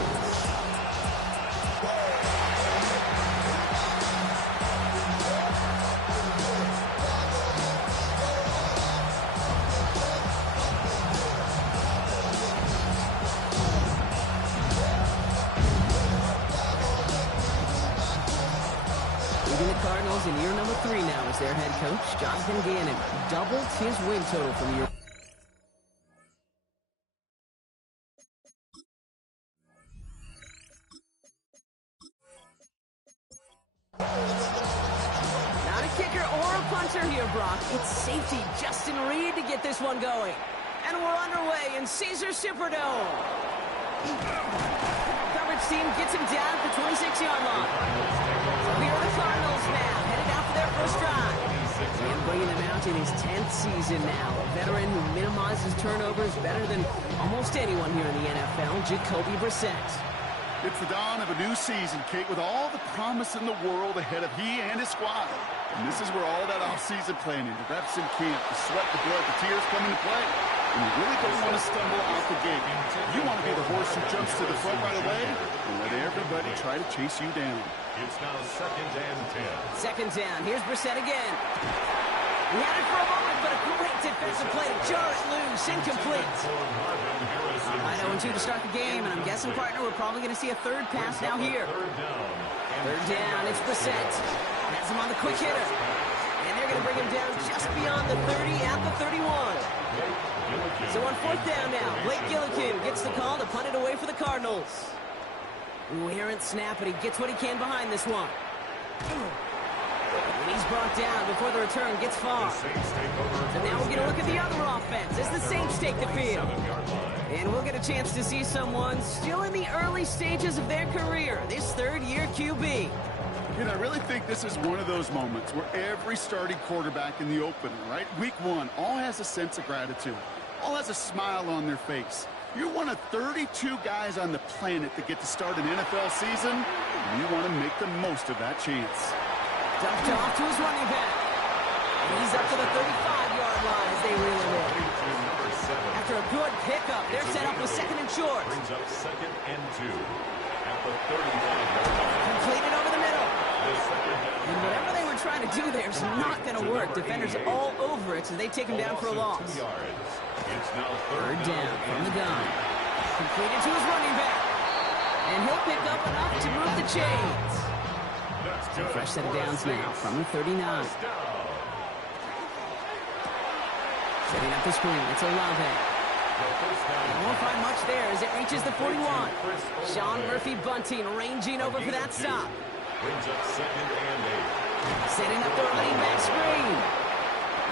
Cardinals in year number 3 now as their head coach. Jonathan Gannon doubled his win total from year. Not a kicker or a punter here, Brock. It's safety Justin Reed to get this one going. And we're underway in Caesar Superdome. Coverage team gets him down at the 26-yard line. So here are the Cardinals now, headed out for their first drive. And bringing him out in his 10th season now. A veteran who minimizes turnovers better than almost anyone here in the NFL, Jacoby Brissett. It's the dawn of a new season, Kate, with all the promise in the world ahead of he and his squad. And this is where all that off-season planning, the reps in camp, the sweat, the blood, the tears come into play. And you really don't want to stumble out the gate. You want to be the horse who jumps to the front right away and let everybody try to chase you down. It's now 2nd and 10. Second down. Here's Brissett again. He had it for a moment, but a great defensive play to jar it loose. Incomplete. Right 0-2 to start the game, and I'm guessing, partner, we're probably going to see a third pass now here. Third down, it's Brissett. Has him on the quick hitter. And they're going to bring him down just beyond the 30 at the 31. So on 4th down now, Blake Gillikin gets the call to punt it away for the Cardinals. Ooh, errant snap, but he gets what he can behind this one. And he's brought down before the return gets far. So now we're going to look at the other offense as the Saints take the field. And we'll get a chance to see someone still in the early stages of their career, this third-year QB. And I really think this is one of those moments where every starting quarterback in the opener, right, week 1, all has a sense of gratitude. All has a smile on their face. You're one of 32 guys on the planet that get to start an NFL season, and you want to make the most of that chance. Dumped off to his running back. And he's up to the 35-yard line as they reel him in. After a good pickup, they're set up with 2nd and short. Brings up 2nd and 2 at the 35-yard line. Completed over the middle. And whatever they were trying to do there is not going to work. Defenders all over it, so they take him down for a loss. It's now third down from the gun. Completed to his running back. And he'll pick up enough to move the chains. A fresh set of downs now from the 39. Setting up the screen. It's Olave. They won't find much there as it reaches the 41. Sean Murphy Bunting ranging over for that stop. Brings up 2nd and 8. Setting up the running back screen.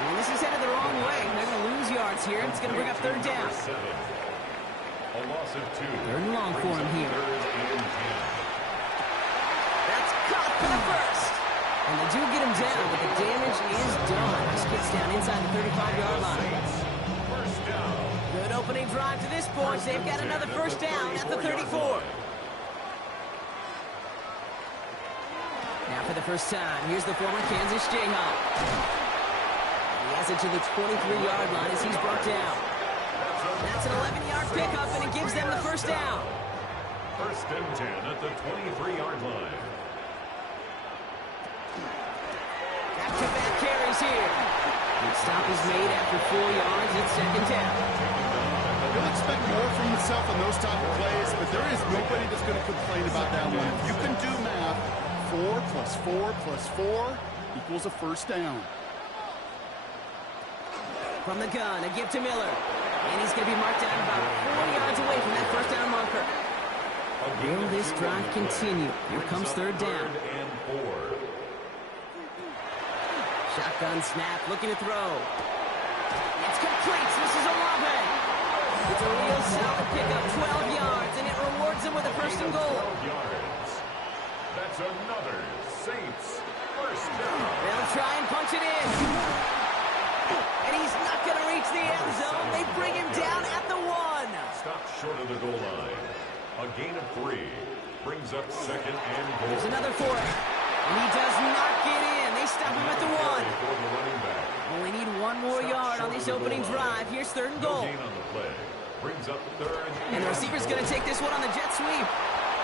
And this is headed the wrong way. They're going to lose yards here. It's going to bring up third down. A loss of 2. Third and long for him here. That's caught for the first. And they do get him down, but the damage is done. This gets down inside the 35-yard line. First down. Good opening drive to this point. They've got another first down at the 34. Now for the first time, here's the former Kansas Jayhawk. He has it to the 23-yard line as he's brought down. That's an 11-yard pickup, and it gives them the first down. First and 10 at the 23-yard line. Back-to-back carries here. The stop is made after 4 yards. It's 2nd down. You'll expect more from himself on those type of plays, but there is nobody that's going to complain about that one. If you can do math, 4 plus 4 plus 4 equals a first down. From the gun, a give to Miller. And he's going to be marked down about 4 yards away from that first down marker. Will this drive continue? Here comes third down. Shotgun snap, looking to throw. It's complete. This is Olave. It's a real solid pickup, 12 yards, and it rewards him with a first and goal. That's another Saints first down. They'll try and punch it in. And he's not going to reach the end zone. They bring him down at the 1. Stopped short of the goal line. A gain of 3. Brings up 2nd and goal. There's another for it. And he does not get in. They stop him at the 1. Well, we need 1 more yard on this opening drive. Here's third and goal. No gain on the play. Brings up 3rd. And the receiver's going to take this one on the jet sweep.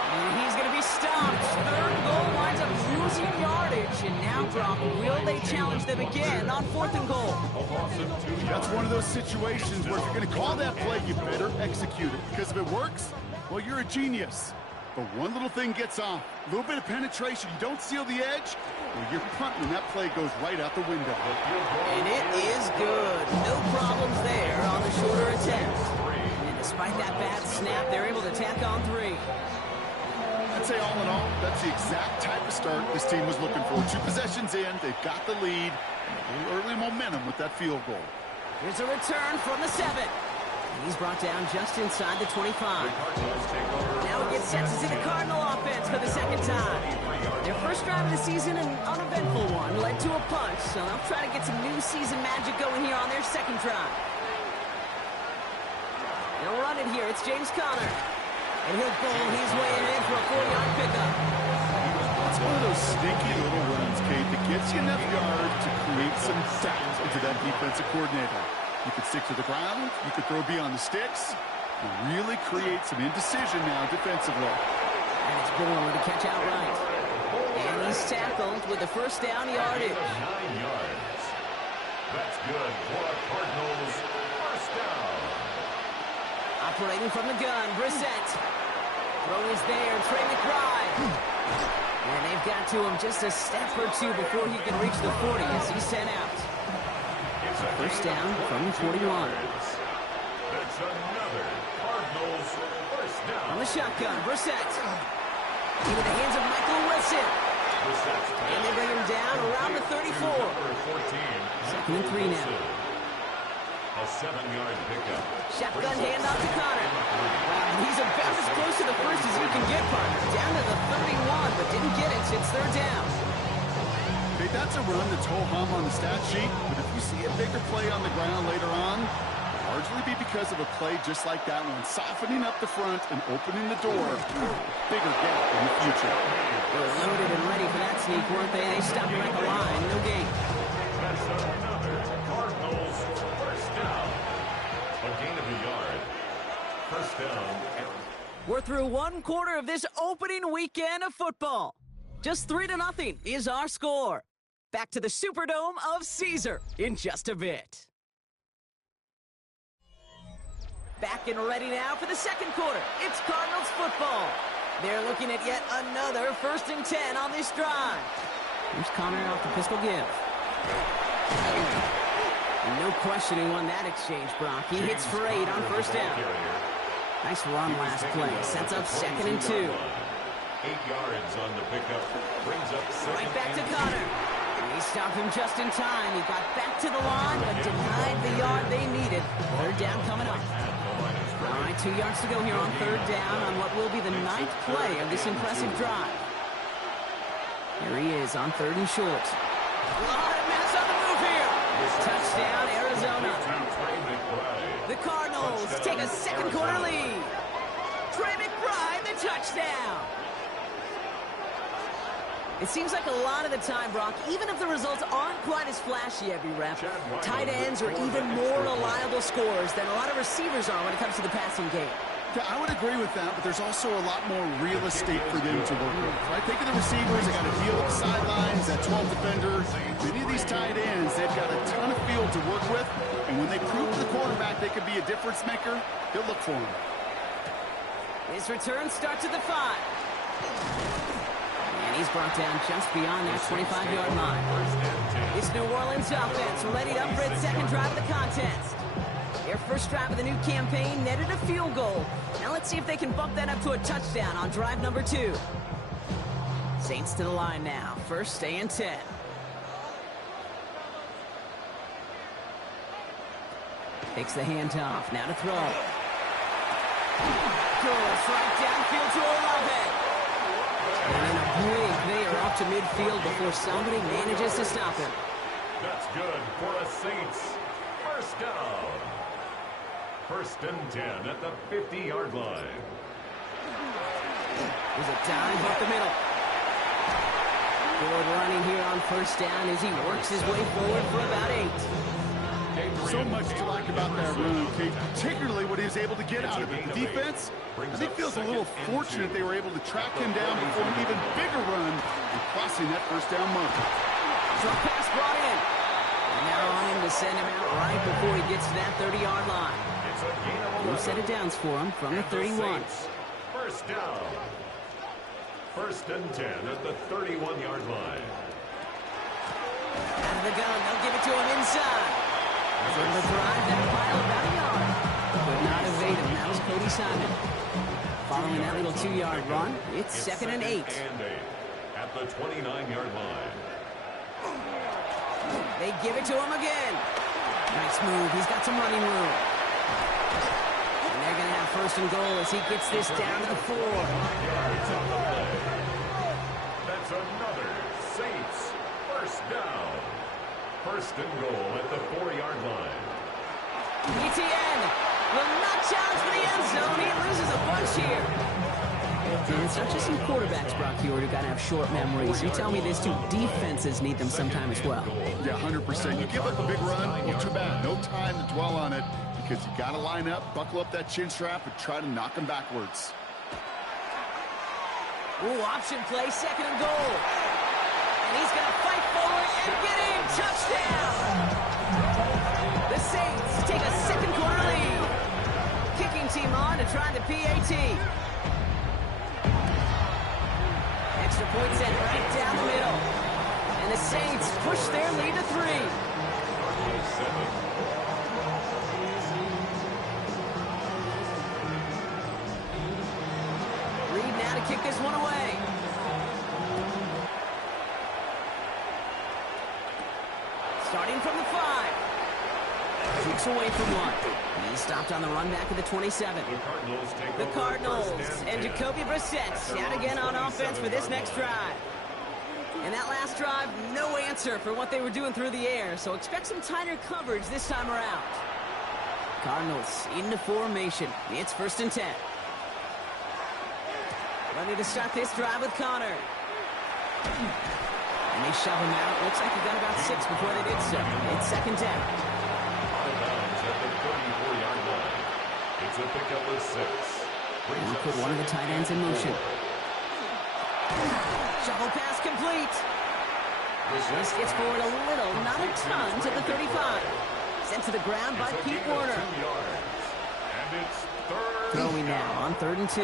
And he's going to be stopped. Third and goal winds up losing yardage. And now, Brock, will they challenge them again on 4th and goal? That's one of those situations where if you're going to call that play, you better execute it. Because if it works, well, you're a genius. But one little thing gets off. A little bit of penetration. You don't seal the edge, well, you're punting, and that play goes right out the window. And it is good. No problems there on the shorter attempt. And despite that bad snap, they're able to tack on 3. I'd say all in all, that's the exact type of start this team was looking for. 2 possessions in, they've got the lead, and a little early momentum with that field goal. Here's a return from the 7. And he's brought down just inside the 25. Now he gets set to see the Cardinal offense for the second time. Their first drive of the season, an uneventful one, led to a punch, so they'll try to get some new season magic going here on their second drive. They'll run it here. It's James Conner. And he'll bowl his way in for a 4-yard pickup. It's one of those sneaky little runs, Kate, that gets you enough yards to create some doubt into that defensive coordinator. You could stick to the ground, you could throw beyond the sticks, and really create some indecision now defensively. And it's Bourne with a catch outright. And he's tackled with the first down yardage. 9 yards. That's good for a Cardinals first down. Operating from the gun, Brissett. Throw is there, Trey McBride. And they've got to him just a step or 2 before he can reach the 40 as he's sent out. First down from 41. That's another Cardinals first down. On the shotgun, Brissett. Into the hands of Michael Wilson. And they bring him down around the 34. Second and 3 now. A 7-yard pickup. Shotgun handoff to Conner. Wow, he's about as close to the first as you can get, partner. Down to the 31, but didn't get it. It's third down. Okay, that's a run that's ho-hum on the stat sheet, but if you see a bigger play on the ground later on, it'll largely be because of a play just like that one, softening up the front and opening the door. Bigger gap in the future. They were loaded and ready for that sneak, weren't they? They stopped him at the line. No gain. That's another Cardinals first down. A gain of a yard. First down. We're through 1 quarter of this opening weekend of football. Just 3-0 is our score. Back to the Superdome of Caesar in just a bit. Back and ready now for the second quarter. It's Cardinals football. They're looking at yet another 1st and 10 on this drive. Here's Conner off the pistol give. No questioning on that exchange, Brock. He hits for 8 on first down. Nice run last play. Sets up 2nd and 2. 8 yards on the pickup. Brings up right back to Conner. He stopped him just in time. He got back to the line, but denied the yard they needed. Third down coming up. All right, 2 yards to go here on third down on what will be the 9th play of this impressive drive. Here he is on 3rd and short. A lot of minutes on the move here. Touchdown, Arizona. The Cardinals take a second quarter lead. Trey McBride, the touchdown. It seems like a lot of the time, Brock, even if the results aren't quite as flashy every rep, tight ends are even more reliable scorers than a lot of receivers are when it comes to the passing game. Yeah, I would agree with that, but there's also a lot more real estate for them to work with. Right? Think of the receivers. They got to deal with the sidelines, that 12 defender. Many of these tight ends, they've got a ton of field to work with, and when they prove to the quarterback they could be a difference maker, they'll look for him. His return starts at the 5. And he's brought down just beyond that 25-yard line. This New Orleans offense ready up for its second drive of the contest. Their first drive of the new campaign netted a field goal. Now let's see if they can bump that up to a touchdown on drive number 2. Saints to the line now. 1st and 10. Takes the handoff. Now to throw. Goes right downfield to 11. And in a blink, they are off to midfield before somebody manages to stop him. That's good for a Saints first down. 1st and 10 at the 50-yard line. There's a dive up the middle. Good running here on first down as he works his way forward for about 8. So much to like about that run, Kate, particularly what he was able to get out of it. The defense, I think, feels a little fortunate they were able to track him down before an even bigger run and crossing that first down mark. Drop pass brought in. And now on him to send him out right before he gets to that 30-yard line. 2 set of downs for him from the 31. First down. First and 10 at the 31-yard line. Out of the gun, they'll give it to him inside. He's able to drive that pile about a yard. Could not evade him. That was Cody Simon. Following that little 2-yard run, it's second and 8. At the 29-yard line. They give it to him again. Nice move. He's got some running room. And they're going to have first and goal as he gets this down to the 4. Yards on the play. That's another Saints first down. First and goal at the 4-yard line. ETN will not challenge for the end zone. He loses a bunch here. And it's not just some quarterbacks, Brock Hewitt, who got to have short memories. You tell me this too, defenses need them sometime as well. Yeah, 100%. You give up a big run, well, too bad. No time to dwell on it because you got to line up, buckle up that chin strap, and try to knock them backwards. Ooh, option play, second and goal. And he's going to fight forward and get in. Touchdown! The Saints take a second quarter lead. Kicking team on to try the PAT. Extra point set right down the middle. And the Saints push their lead to 3. Reed now to kick this one away. Starting from the 5. Kicks away from 1. He's stopped on the run back at the 27. The Cardinals and Jacoby Brissett out again on offense for this next drive. And that last drive, no answer for what they were doing through the air, so expect some tighter coverage this time around. Cardinals into formation. It's first and 10. Ready to start this drive with Connor. And they shove him out. Looks like he got about 6 before they did so. It's second down. At the 34-yard line. It's a pickup of 6. And he put one of the tight ends in motion. Shovel pass complete. This gets forward a little, not a ton, to the 35. Sent to the ground by Pete Werner. And it's third. Throwing now on 3rd and 2.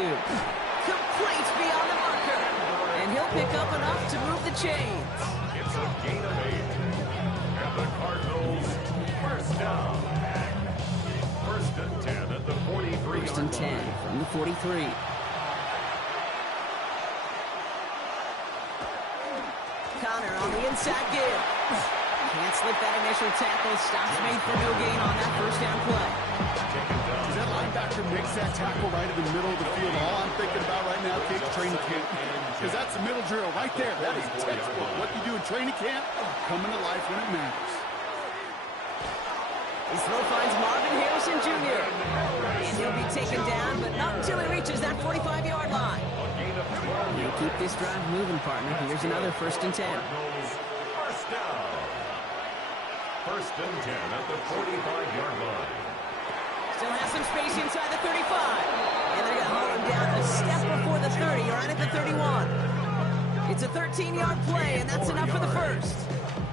Complete beyond the marker. And he'll pick up enough to move the chains. It's a gain of 8. And the Cardinals first down. First and 10 at the 43. First and 10 from the 43. Connor on the inside give. Can't slip that initial tackle. Stops made for no gain on that first down play. As that linebacker makes that tackle right in the middle of the field, all I'm thinking about right now, Kate, training camp, because that's a middle drill right there. That is textbook. What you do in training camp, coming to life when it matters. His throw finds Marvin Harrison Jr. And he'll be taken down, but not until he reaches that 45-yard line. You keep this drive moving, partner. Here's another first and 10. First down. First and 10 at the 45-yard line. Still has some space inside the 35. And they're going to haul him down a step before the 30, right at the 31. It's a 13-yard play, and that's enough for the first.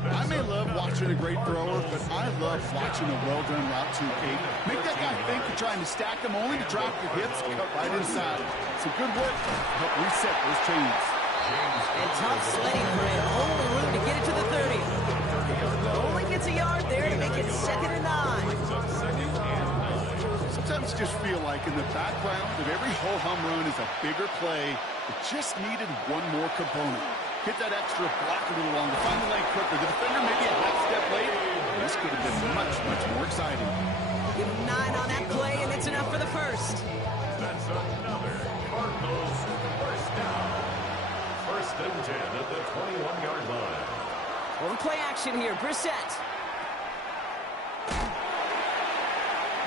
I may love watching a great thrower, but I love watching a well-done route too, Kate. Make that guy think you're trying to stack them only to drop your hips, cut right inside. Some good work to help reset those chains. And tough sledding for him. Only room to get it to the 30. Only gets a yard there to make it second and 9. Sometimes you just feel like in the background of every ho-hum run is a bigger play that just needed one more component. Hit that extra block a little longer. Find the lane quicker. The defender maybe a half step late. This could have been much, much more exciting. Give him 9 on that play, and it's enough for the first. That's another Cardinals first down. First and 10 at the 21-yard line. Over play action here. Brissett.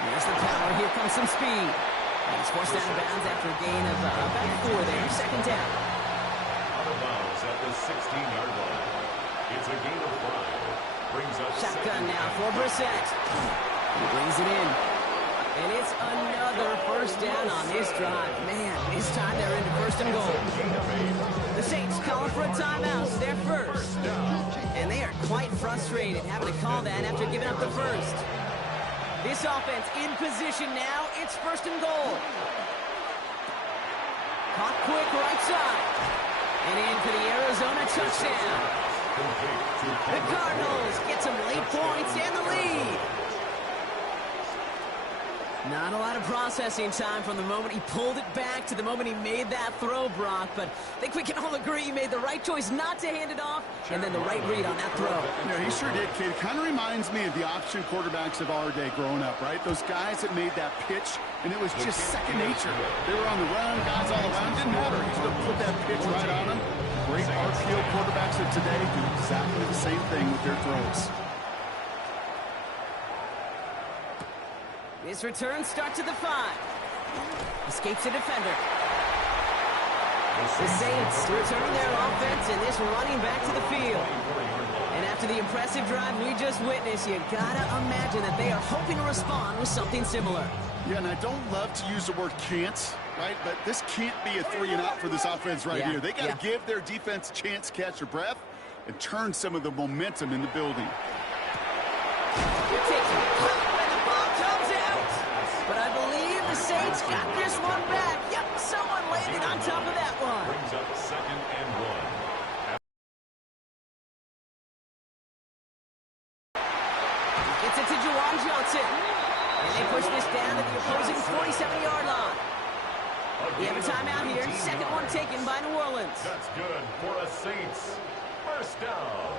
There's the power. Here comes some speed. And he's forced out of bounds after a gain of about 4 there. Second down. Out of bounds at the 16-yard line. It's a gain of 5. Brings up shotgun now for Brissett. He brings it in. And it's another first down on this drive. Man, this time they're into first and goal. The Saints calling for a timeout. They're first. And they are quite frustrated having to call that after giving up the first. This offense in position now. It's first and goal. Caught quick right side. And in for the Arizona touchdown. The Cardinals get some late points and the lead. Not a lot of processing time from the moment he pulled it back to the moment he made that throw, Brock. But I think we can all agree he made the right choice not to hand it off, and then the right read on that throw. Yeah, he sure did, kid. Kind of reminds me of the option quarterbacks of our day growing up, right? Those guys that made that pitch, and it was just second nature. They were on the run, guys all around. Didn't matter. He's going to put that pitch right on them. Great RPO quarterbacks of today do exactly the same thing with their throws. This return starts at the 5. Escapes a defender. The Saints returning their offense and this running back to the field. And after the impressive drive we just witnessed, you gotta imagine that they are hoping to respond with something similar. Yeah, and I don't love to use the word can't, right? But this can't be a 3-and-out for this offense right here. They got to give their defense a chance to catch their breath and turn some of the momentum in the building. It takes a pop and the ball comes out. But I believe the Saints got this one back. Yep, someone landed on top of that one. Brings up 2nd and 1. Gets it to Juwan Johnson. And they push this down to the opposing 47-yard line. We have a timeout here. Second one taken by New Orleans. That's good for the Saints. First down.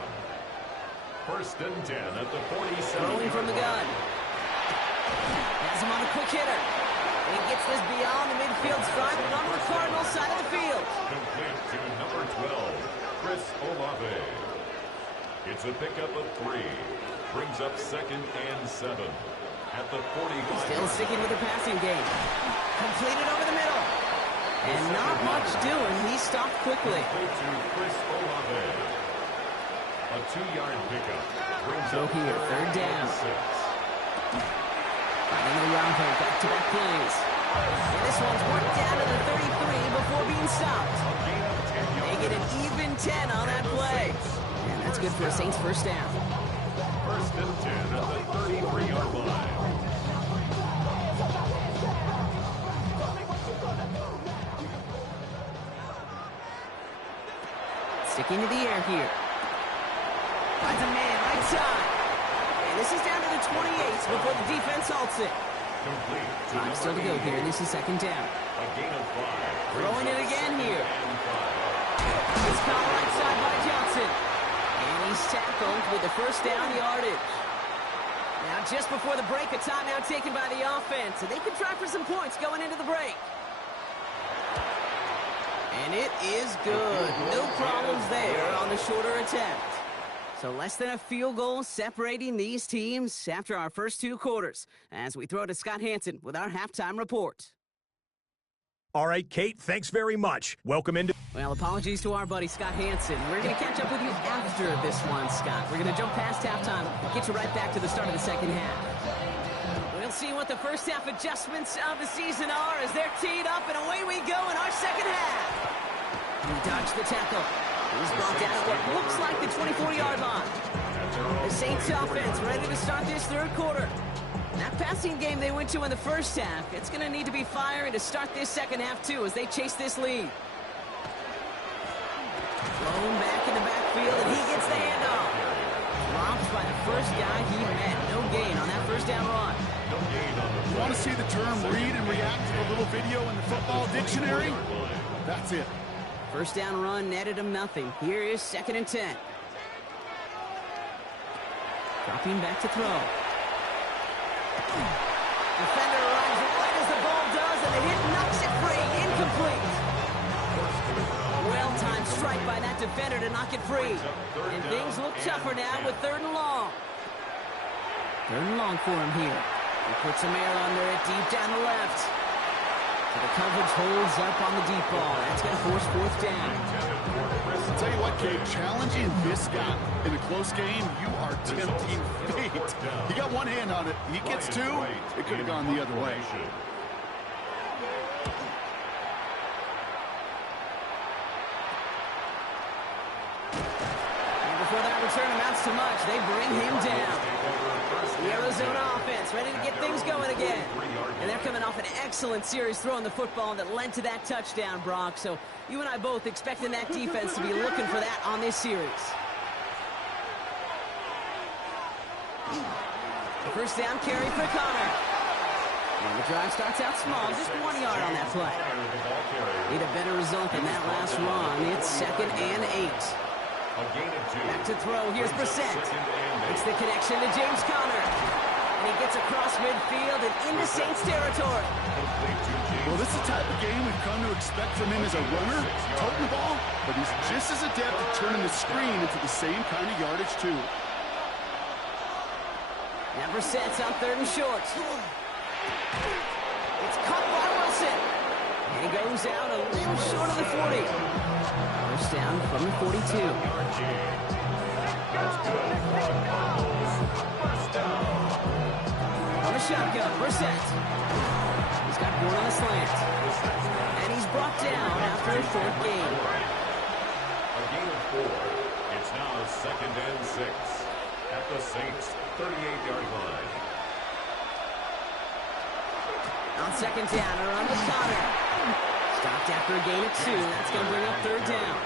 1st and 10 at the 47. Throwing from the gun. Has him on a quick hitter. And he gets this beyond the midfield stripe and onto the Cardinals side of the field. Complete to number 12, Chris Olave. It's a pickup of 3. Brings up 2nd and 7 at the 45. Still sticking with the passing game. Completed over the middle. And not much doing. He stopped quickly. Complete to Chris Olave. A 2-yard pickup. Brings So up here, 3rd down. Finding the round hole, back-to-back plays. And this one's worked down to the 33 before being stopped. They get an even 10 on that play. And that's good for a Saints first down. 1st and 10 at the 33-yard line. Sticking to the air here. Finds a man, right side. And this is down to the 28 before the defense halts it. Complete to Time still to go here. This is 2nd down. a gain of 5. Throwing it again here. It's caught right side by Johnson. And he's tackled with the first down yardage. Now just before the break, a timeout taken by the offense. And they can try for some points going into the break. And it is good. No problems there on the shorter attempt. So less than a field goal separating these teams after our first 2 quarters. As we throw to Scott Hansen with our halftime report. All right, Kate, thanks very much. Welcome into... Well, apologies to our buddy Scott Hansen. We're going to catch up with you after this one, Scott. We're going to jump past halftime, get you right back to the start of the second half. We'll see what the first half adjustments of the season are as they're teed up, and away we go in our second half. We dodged the tackle. He's brought down at what looks like the 24-yard line. The Saints offense ready to start this 3rd quarter. That passing game they went to in the first half, it's going to need to be firing to start this second half, too, as they chase this lead. Thrown back in the backfield, and he gets the handoff. Dropped by the first guy he met. No gain on that first down run. You want to see the term read and react to the little video in the football dictionary? That's it. First down run netted him nothing. Here is 2nd and 10. Dropping back to throw. Defender runs right as the ball does, and the hit knocks it free. Incomplete. Well-timed strike by that defender to knock it free. And things look tougher now with 3rd and long. 3rd and long for him here. He puts some air under it deep down the left. So the coverage holds up on the deep ball. That's going to force 4th down. I'll tell you what, Kate, challenging this guy in a close game, you are tempting fate. He got one hand on it. He gets 2. It could have gone the other way. And before that return amounts to much, they bring him down. The Arizona offense ready to get things going again. And they're coming off an excellent series throwing the football that led to that touchdown, Brock. So you and I both expecting that defense to be looking for that on this series. The first down carry for Connor. And the drive starts out small, just 1 yard on that play. Need a better result than that last run. It's 2nd and 8. Back to throw. Here's Brissett. It's the connection to James Conner. And he gets across midfield and into Saints territory. Well, this is the type of game we've come to expect from him as a runner, toting the ball, but he's just as adept at turning the screen into the same kind of yardage, too. Now Brissett's on 3rd and short. It's caught by Wilson. And he goes out a little short of the 40. First down from the 42. On the shotgun, Brissett. He's got one on the slant. And he's brought down after a 4th gain. A gain of 4. It's now 2nd and 6 at the Saints' 38-yard line. On 2nd down, a run with Connor. Stopped after a gain of 2. That's going to bring up 3rd down.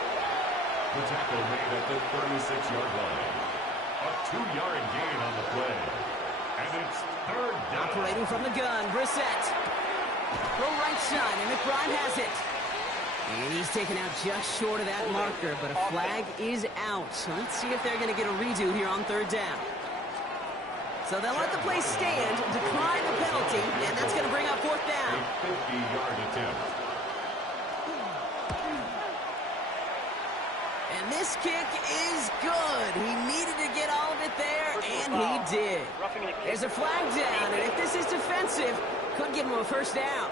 The tackle made at the 36-yard line. A 2-yard gain on the play. And it's 3rd down. Operating from the gun, Brissett. Throw right side, and McBride has it. And he's taken out just short of that marker, but a flag is out. So let's see if they're going to get a redo here on 3rd down. So they'll let the play stand, decline the penalty, and that's going to bring up 4th down. A 50-yard attempt. And this kick is good. He needed to get all of it there, and he did. There's a flag down, and if this is defensive, could give him a 1st down.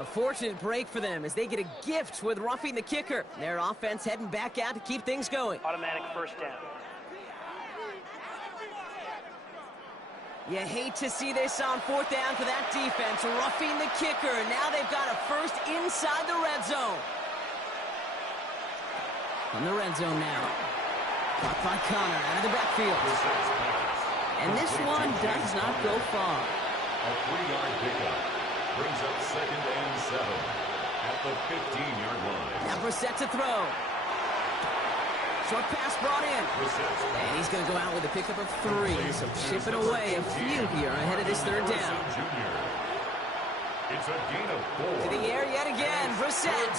A fortunate break for them as they get a gift with roughing the kicker. Their offense heading back out to keep things going. Automatic 1st down. You hate to see this on 4th down for that defense, roughing the kicker. Now they've got a 1st inside the red zone. From the red zone now. Caught by Connor out of the backfield. And this one does not go far. A 3-yard pickup brings up 2nd and 7 at the 15-yard line. Now Brissett to throw. Short pass brought in. And he's going to go out with a pickup of 3. So chipping away a few here ahead of this 3rd down. It's a gain of 4. To the air yet again. Brissett.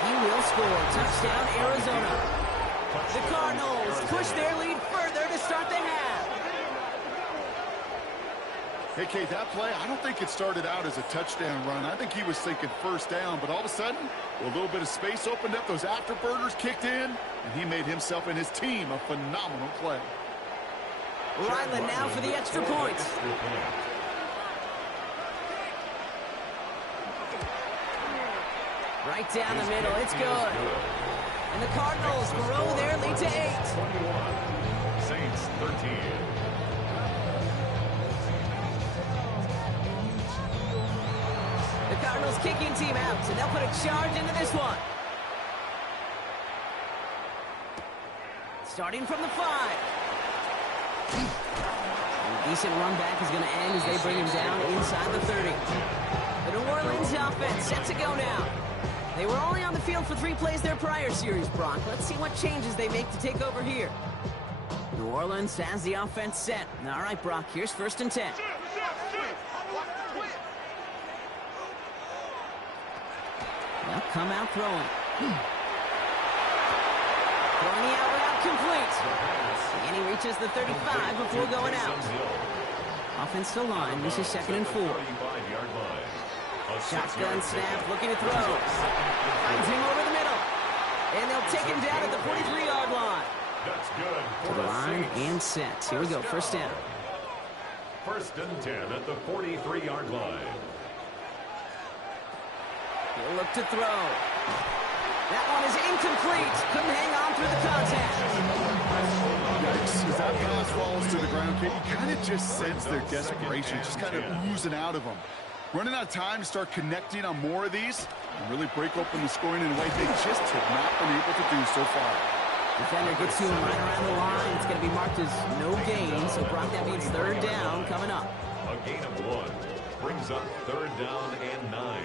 He will score. Touchdown, Arizona. The Cardinals push their lead further to start the half. Hey, Kate, that play, I don't think it started out as a touchdown run. I think he was thinking 1st down, but all of a sudden, a little bit of space opened up, those afterburners kicked in, and he made himself and his team a phenomenal play. Ryland now for the extra point. Right down the middle, it's good. And the Cardinals grow their lead to 8. Saints 13. The Cardinals kicking team out, and they'll put a charge into this one. Starting from the 5. A decent run back is going to end as they bring him down inside the 30. The New Orleans offense set to go now. They were only on the field for 3 plays their prior series, Brock. Let's see what changes they make to take over here. New Orleans has the offense set. All right, Brock, here's 1st and 10. They'll come out throwing. Throwing the out route complete. And he reaches the 35 before going out. Offensive line, this is 2nd and 4. Shotgun snap, looking to throw. Finds him over the middle. And they'll take him down at the 43-yard line. That's good. To the line and set. Here we go, 1st down. 1st and 10 at the 43-yard line. He'll look to throw. That one is incomplete. Couldn't hang on through the contact. As that pass falls to the ground, Kate, you kind of just sense their desperation, just kind of oozing out of them. Running out of time to start connecting on more of these and really break open the scoring in a way they just have not been able to do so far. Defender gets to him right around the line. It's going to be marked as no gain. So, Brock, that means third down coming up. A gain of 1 brings up third down and 9.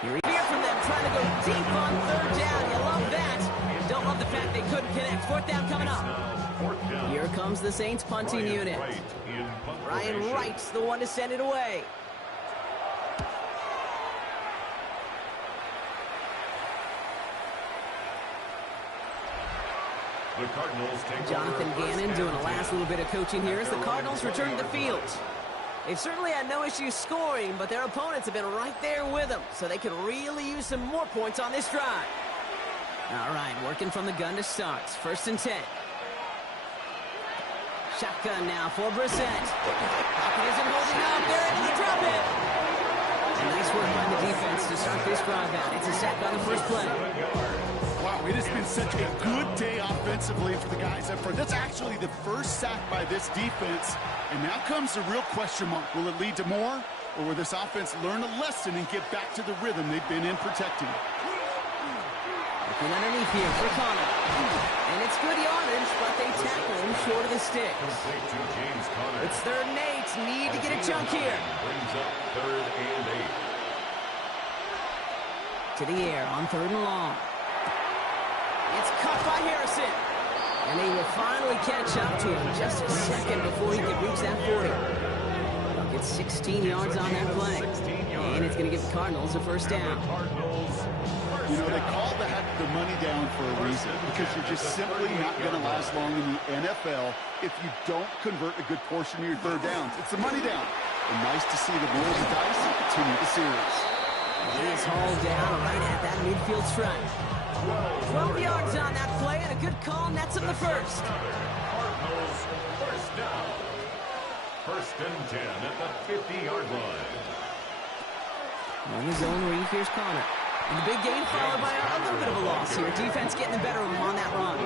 Here from them, trying to go deep on third down. You love that. Don't love the fact they couldn't connect. Fourth down coming up. Here comes the Saints punting unit. Ryan Wright's the one to send it away. The Cardinals take Jonathan Gannon doing a last little bit of coaching here as the Cardinals return to the field. They've certainly had no issues scoring, but their opponents have been right there with them, so they could really use some more points on this drive. All right, working from the gun to start. 1st and 10. Shotgun now for Brissett. Pocket isn't holding up. They're able to drop it. And nice work by the defense to start this drive out. It's a sack on the first play. Wow, it has been such a good day offensively for the guys up front. That's actually the first sack by this defense. And now comes the real question mark. Will it lead to more? Or will this offense learn a lesson and get back to the rhythm they've been in protecting? Looking underneath here for Connor. And it's good yardage, but they tackle him short of the sticks. It's 3rd and 8. Need to get a chunk here. Brings up 3rd and 8. To the air on 3rd and long. It's caught by Harrison. And they will finally catch up to him just a second before he can reach that 40. They'll get 16 yards on that play. And it's going to give the Cardinals a first down. You know, they call that the money down for a reason, because you're just simply not going to last long in the NFL if you don't convert a good portion of your third downs. It's the money down. And nice to see the roll of the dice and continue the series. He is hauled down right at that midfield stripe. 12 yards on that play, and a good call nets him the first. Cardinals first down. 1st and 10 at the 50-yard line. On his own read, here's Connor. And the big gain followed by a little bit of a loss here. Defense getting the better of him on that run.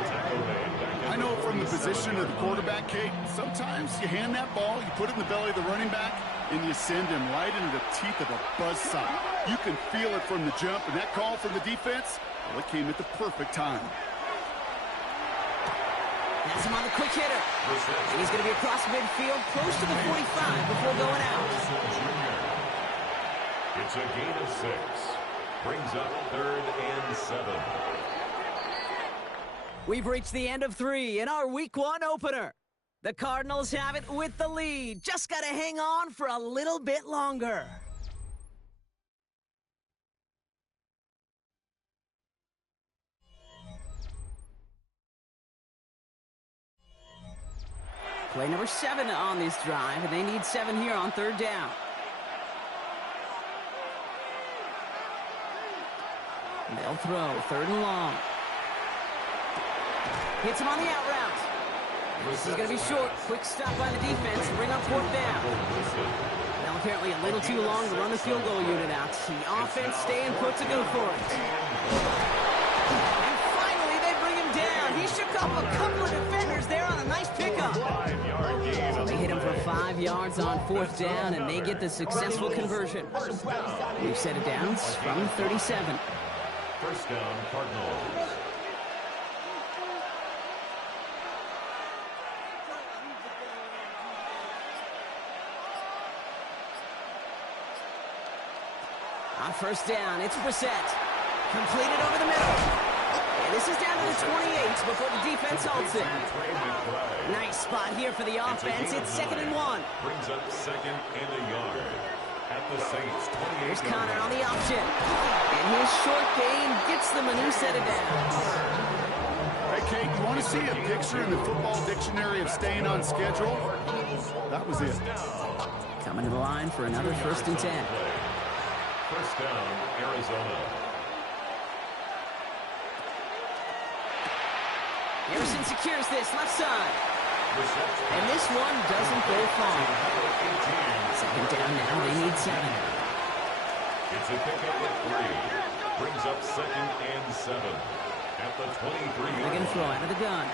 I know from the position of the quarterback, Kate, sometimes you hand that ball, you put it in the belly of the running back, and you send him right into the teeth of a buzzsaw. You can feel it from the jump, and that call from the defense, well, it came at the perfect time. That's him on the quick hitter. And he's going to be across midfield, close to the 45 before going out. It's a gain of 6. Brings up 3rd and 7. We've reached the end of 3 in our Week 1 opener. The Cardinals have it with the lead. Just got to hang on for a little bit longer. Play number 7 on this drive, and they need 7 here on 3rd down. They'll throw 3rd and long. Hits him on the out route. This is going to be short. Quick stop by the defense to bring up 4th down. Now apparently a little too long to run the field goal unit out. The offense staying put to go for it. And finally they bring him down. He shook off a couple of defenders there on a nice pickup. They hit him for 5 yards on 4th down, and they get the successful conversion. We've set it down from 37. First down, Cardinals. On 1st down, it's Brissett. Completed over the middle. And this is down to the 28 before the defense halts it. Nice spot here for the offense. It's 2nd and 1. Brings up 2nd and a yard. At the Saints, 28. Here's Connor on the option. And his short gain gets them a new set of downs. Hey, Kate, you want to see a picture in the football dictionary of staying on schedule? That was it. Coming to the line for another 1st and 10. First down, Arizona. Harrison secures this left side. And this one doesn't go far. 2nd down now, they need 7. It's a pickup of 3. Brings up 2nd and 7. At the 23. They're going to throw out of the gun.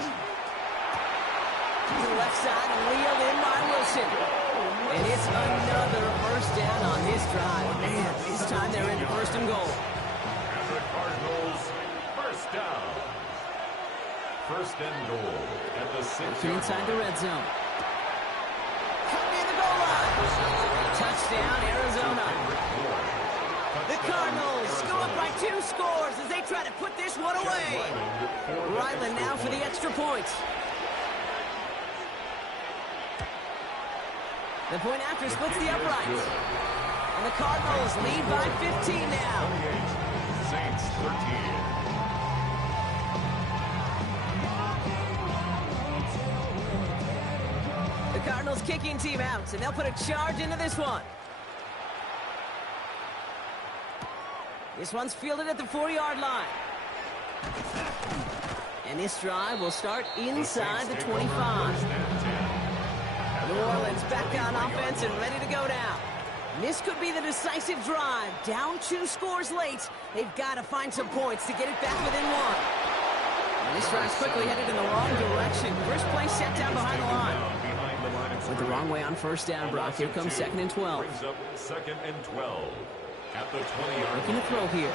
To the left side and reeled in by Wilson. And it's another 1st down on this drive. Man, this time they're into 1st and goal. And the Cardinals down. First and goal at the 6-yard inside the line. red zone. Coming near the goal line. Touchdown, Arizona. The Cardinals go up by 2 scores as they try to put this one away. Ryland now for the extra point. The point after splits the uprights. And the Cardinals lead by 15 now. 28, Saints 13. The Cardinals kicking team out, and they'll put a charge into this one. This one's fielded at the 4-yard line. And this drive will start inside the 25. New Orleans back on offense and ready to go down. This could be the decisive drive. Down 2 scores late. They've got to find some points to get it back within 1. And this drive's quickly headed in the wrong direction. First play set down behind the line. Went the wrong way on first down, Brock. Here comes 2nd and 12. Brings up 2nd and 12 at the 20-yard Looking to throw here.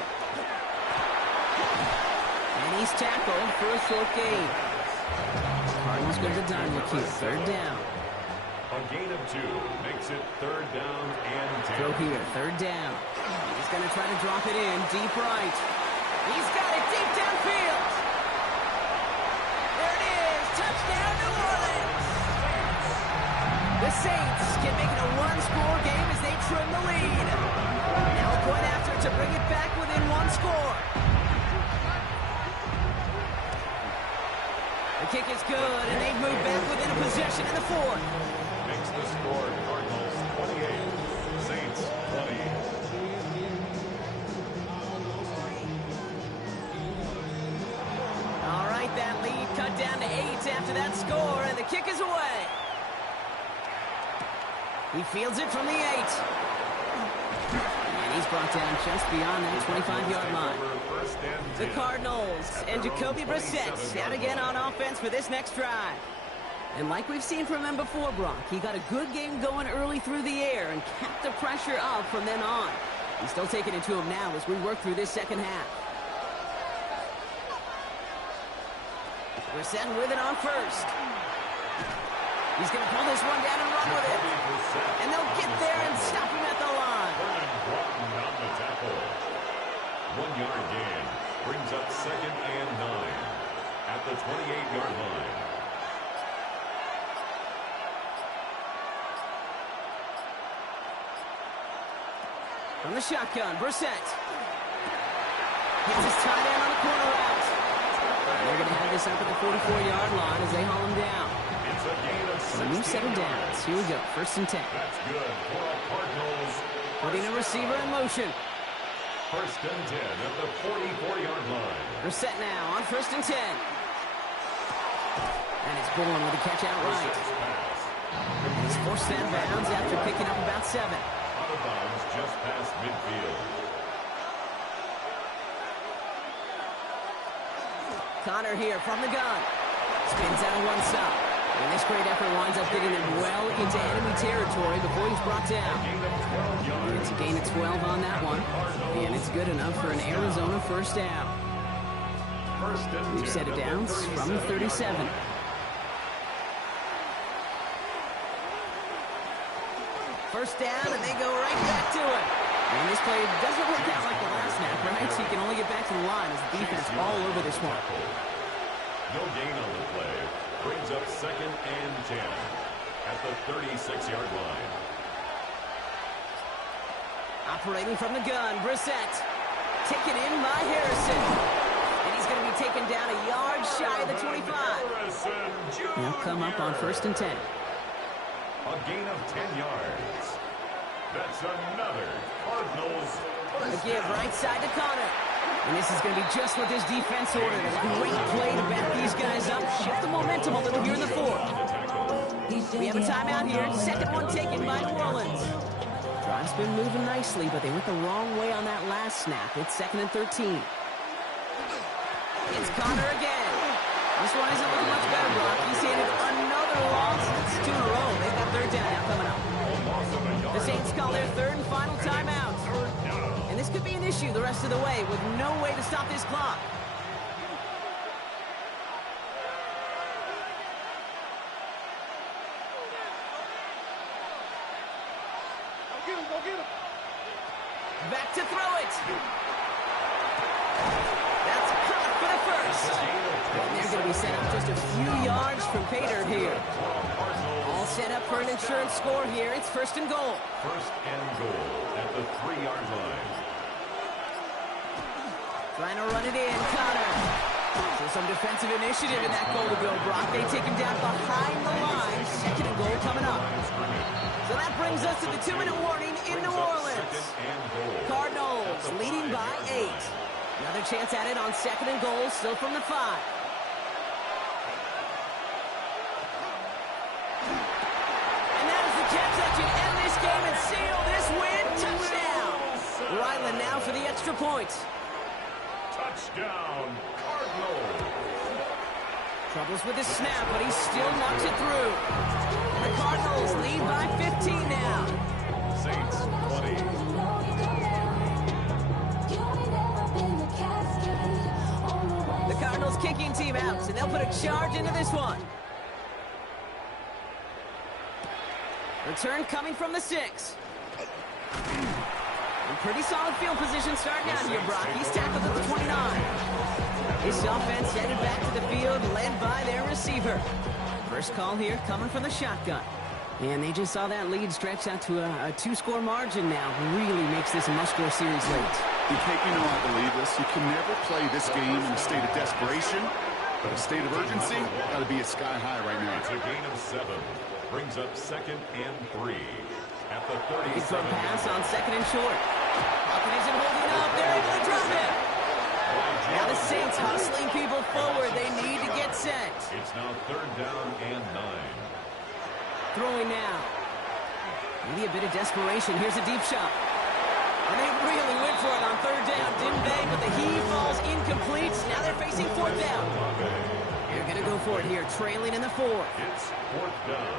And he's tackled for a short gain. Cardinals go to the dime look here. 3rd down. A gain of 2 makes it 3rd down and 10. Throw here, 3rd down. He's going to try to drop it in deep right. He's got it deep downfield. There it is. Touchdown, New Orleans. The Saints can make it a 1-score game as they trim the lead. Now a point after to bring it back within 1 score. The kick is good, and they've moved back within a possession in the 4th. Makes the score Cardinals 28, Saints 20. All right, that lead cut down to 8 after that score, and the kick is away. He fields it from the 8. And he's brought down just beyond that 25-yard line. The Cardinals and Jacoby Brissett out again on offense for this next drive. And like we've seen from him before, Brock, he got a good game going early through the air and kept the pressure up from then on. He's still taking it to him now as we work through this second half. Brissett with it on first. He's going to pull this one down and run with it. And they'll get there and stop him at the line. On the tackle. 1-yard gain brings up 2nd and 9 at the 28-yard line. From the shotgun, Brissett. Hits his tight end on the corner route. And they're going to have this up at the 44-yard line as they haul him down. It's a gain of 16 A new set of downs. Here we go, 1st and 10. That's good for the Cardinals. Putting a receiver in motion. 1st and 10 at the 44-yard line. Brissett now on 1st and 10. And it's Bourne with the catch outright. And he's forced out of bounds after picking up about 7. Out of bounds just past midfield. Connor here from the gun. Spins out of one stop. And this great effort winds up getting him well into enemy territory before he's brought down. It's a gain of 12 on that one. And it's good enough for an Arizona first down. We've set it down from the 37. First down, and they go right back to it. And this play doesn't work out like the last snap, right? So you can only get back to the line as the defense all over this one. No gain on the play. Brings up 2nd and 10 at the 36-yard line. Operating from the gun, Brissett. Taken in by Harrison. And he's going to be taken down a yard shy of the 25. He'll come up on 1st and 10. A gain of 10 yards. That's another Cardinals first A give down. right side to Connor. And this is going to be just what this defense ordered. A great play to back these guys up. Shift the momentum a little here in the 4th. We have a timeout here. 2nd one taken by New Orleans. Drive's been moving nicely, but they went the wrong way on that last snap. It's 2nd and 13. It's Connor again. This one isn't looking much better, Brock. He's handed another loss. It's 2 in a row. They've got 3rd down now coming up. The Saints call their 3rd and final timeout. And this could be an issue the rest of the way with no way to stop this clock. to throw it. That's caught for the first. And they're going to be set up just a few yards from pay dirt here. All set up for an insurance score here. It's first and goal. First and goal at the 3-yard line. Trying to run it in, Connor. So some defensive initiative in that goal to go, Brock. They take him down behind the line. Second and goal coming up. So that brings us to the 2-minute warning in New Orleans. Cardinals leading by 8. Another chance at it on second and goal, still from the 5. And that is the catch that should end this game and seal this win. Touchdown! Ryland now for the extra point. Touchdown, Cardinals. Troubles with his snap, but he still knocks it through. The Cardinals lead by 15 now. Saints 20. The Cardinals kicking team out, and they'll put a charge into this one. Return coming from the 6. In pretty solid field position starting out here, Brock. He's tackled at the 29. This offense headed back to the field, led by their receiver. First call here coming from the shotgun. And they just saw that lead stretch out to a 2-score margin now. Really makes this a must-score series late. You know I believe this. You can never play this game in a state of desperation, but a state of urgency got to be a sky high right now. It's a gain of 7. Brings up second and 3. At the 37. Big front pass on second and short. Pocket isn't holding up. They're able to drop it. Now the Saints hustling people forward. They need to get set. It's now 3rd down and 9. Throwing now. Maybe a bit of desperation. Here's a deep shot. And they really went for it on 3rd down. Didn't bang, but the heave falls incomplete. Now they're facing 4th down. They're going to go for it here, trailing in the 4th. It's 4th down.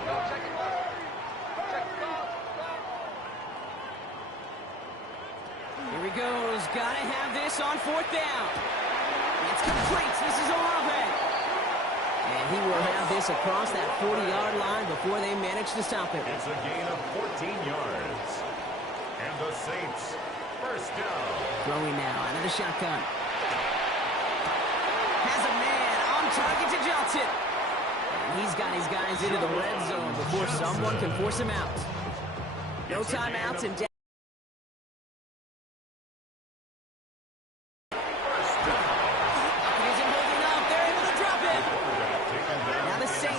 Here he goes. Got to have this on 4th down. It's complete. This is Olave. And he will have this across that 40-yard line before they manage to stop it. It's a gain of 14 yards. And the Saints, first down. Throwing now out of the shotgun. Has a man on target to Johnson. And he's got his guys into the red zone before someone can force him out. No timeouts and down.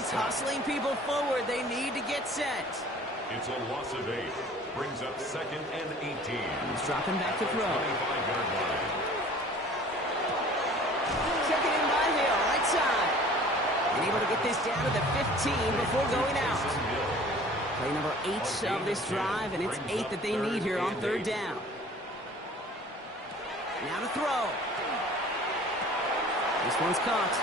Hustling people forward. They need to get set. It's a loss of 8. Brings up second and 18. He's dropping back to throw. 25-yard line. Checking in by Hill, right side. And able to get this down to the 15 before going out. Play number 8 of this drive, and it's 8 that they need here on 3rd down. Now to throw. This one's caught.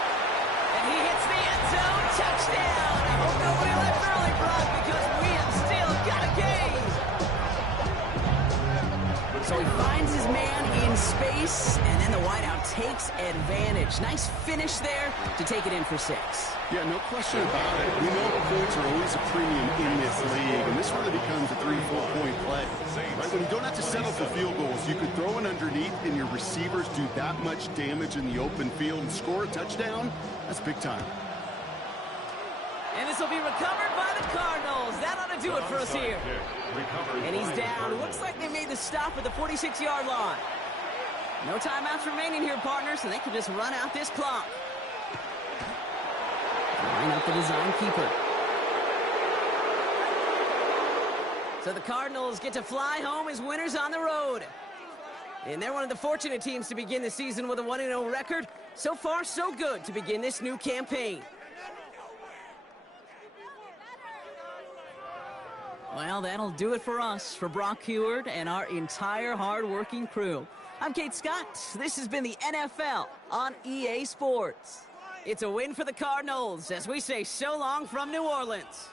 And he hits the end zone. Touchdown. I hope nobody left early, Brock, because we have still got a game. So he finds his man in space, and then the wideout takes advantage. Nice finish there to take it in for 6. Yeah, no question about it. We know points are always a premium in this league, and this really becomes a 3-4-point play. Right? When you don't have to settle for field goals, you could throw it underneath, and your receivers do that much damage in the open field and score a touchdown. That's big time. And this will be recovered by the Cardinals. That ought to do it for us here. And he's down. Looks like they made the stop at the 46-yard line. No timeouts remaining here, partners, so they can just run out this clock. Line up the design keeper. So the Cardinals get to fly home as winners on the road. And they're one of the fortunate teams to begin the season with a 1-0 record. So far, so good to begin this new campaign. Well, that'll do it for us, for Brock Heward and our entire hard-working crew. I'm Kate Scott. This has been the NFL on EA Sports. It's a win for the Cardinals as we say so long from New Orleans.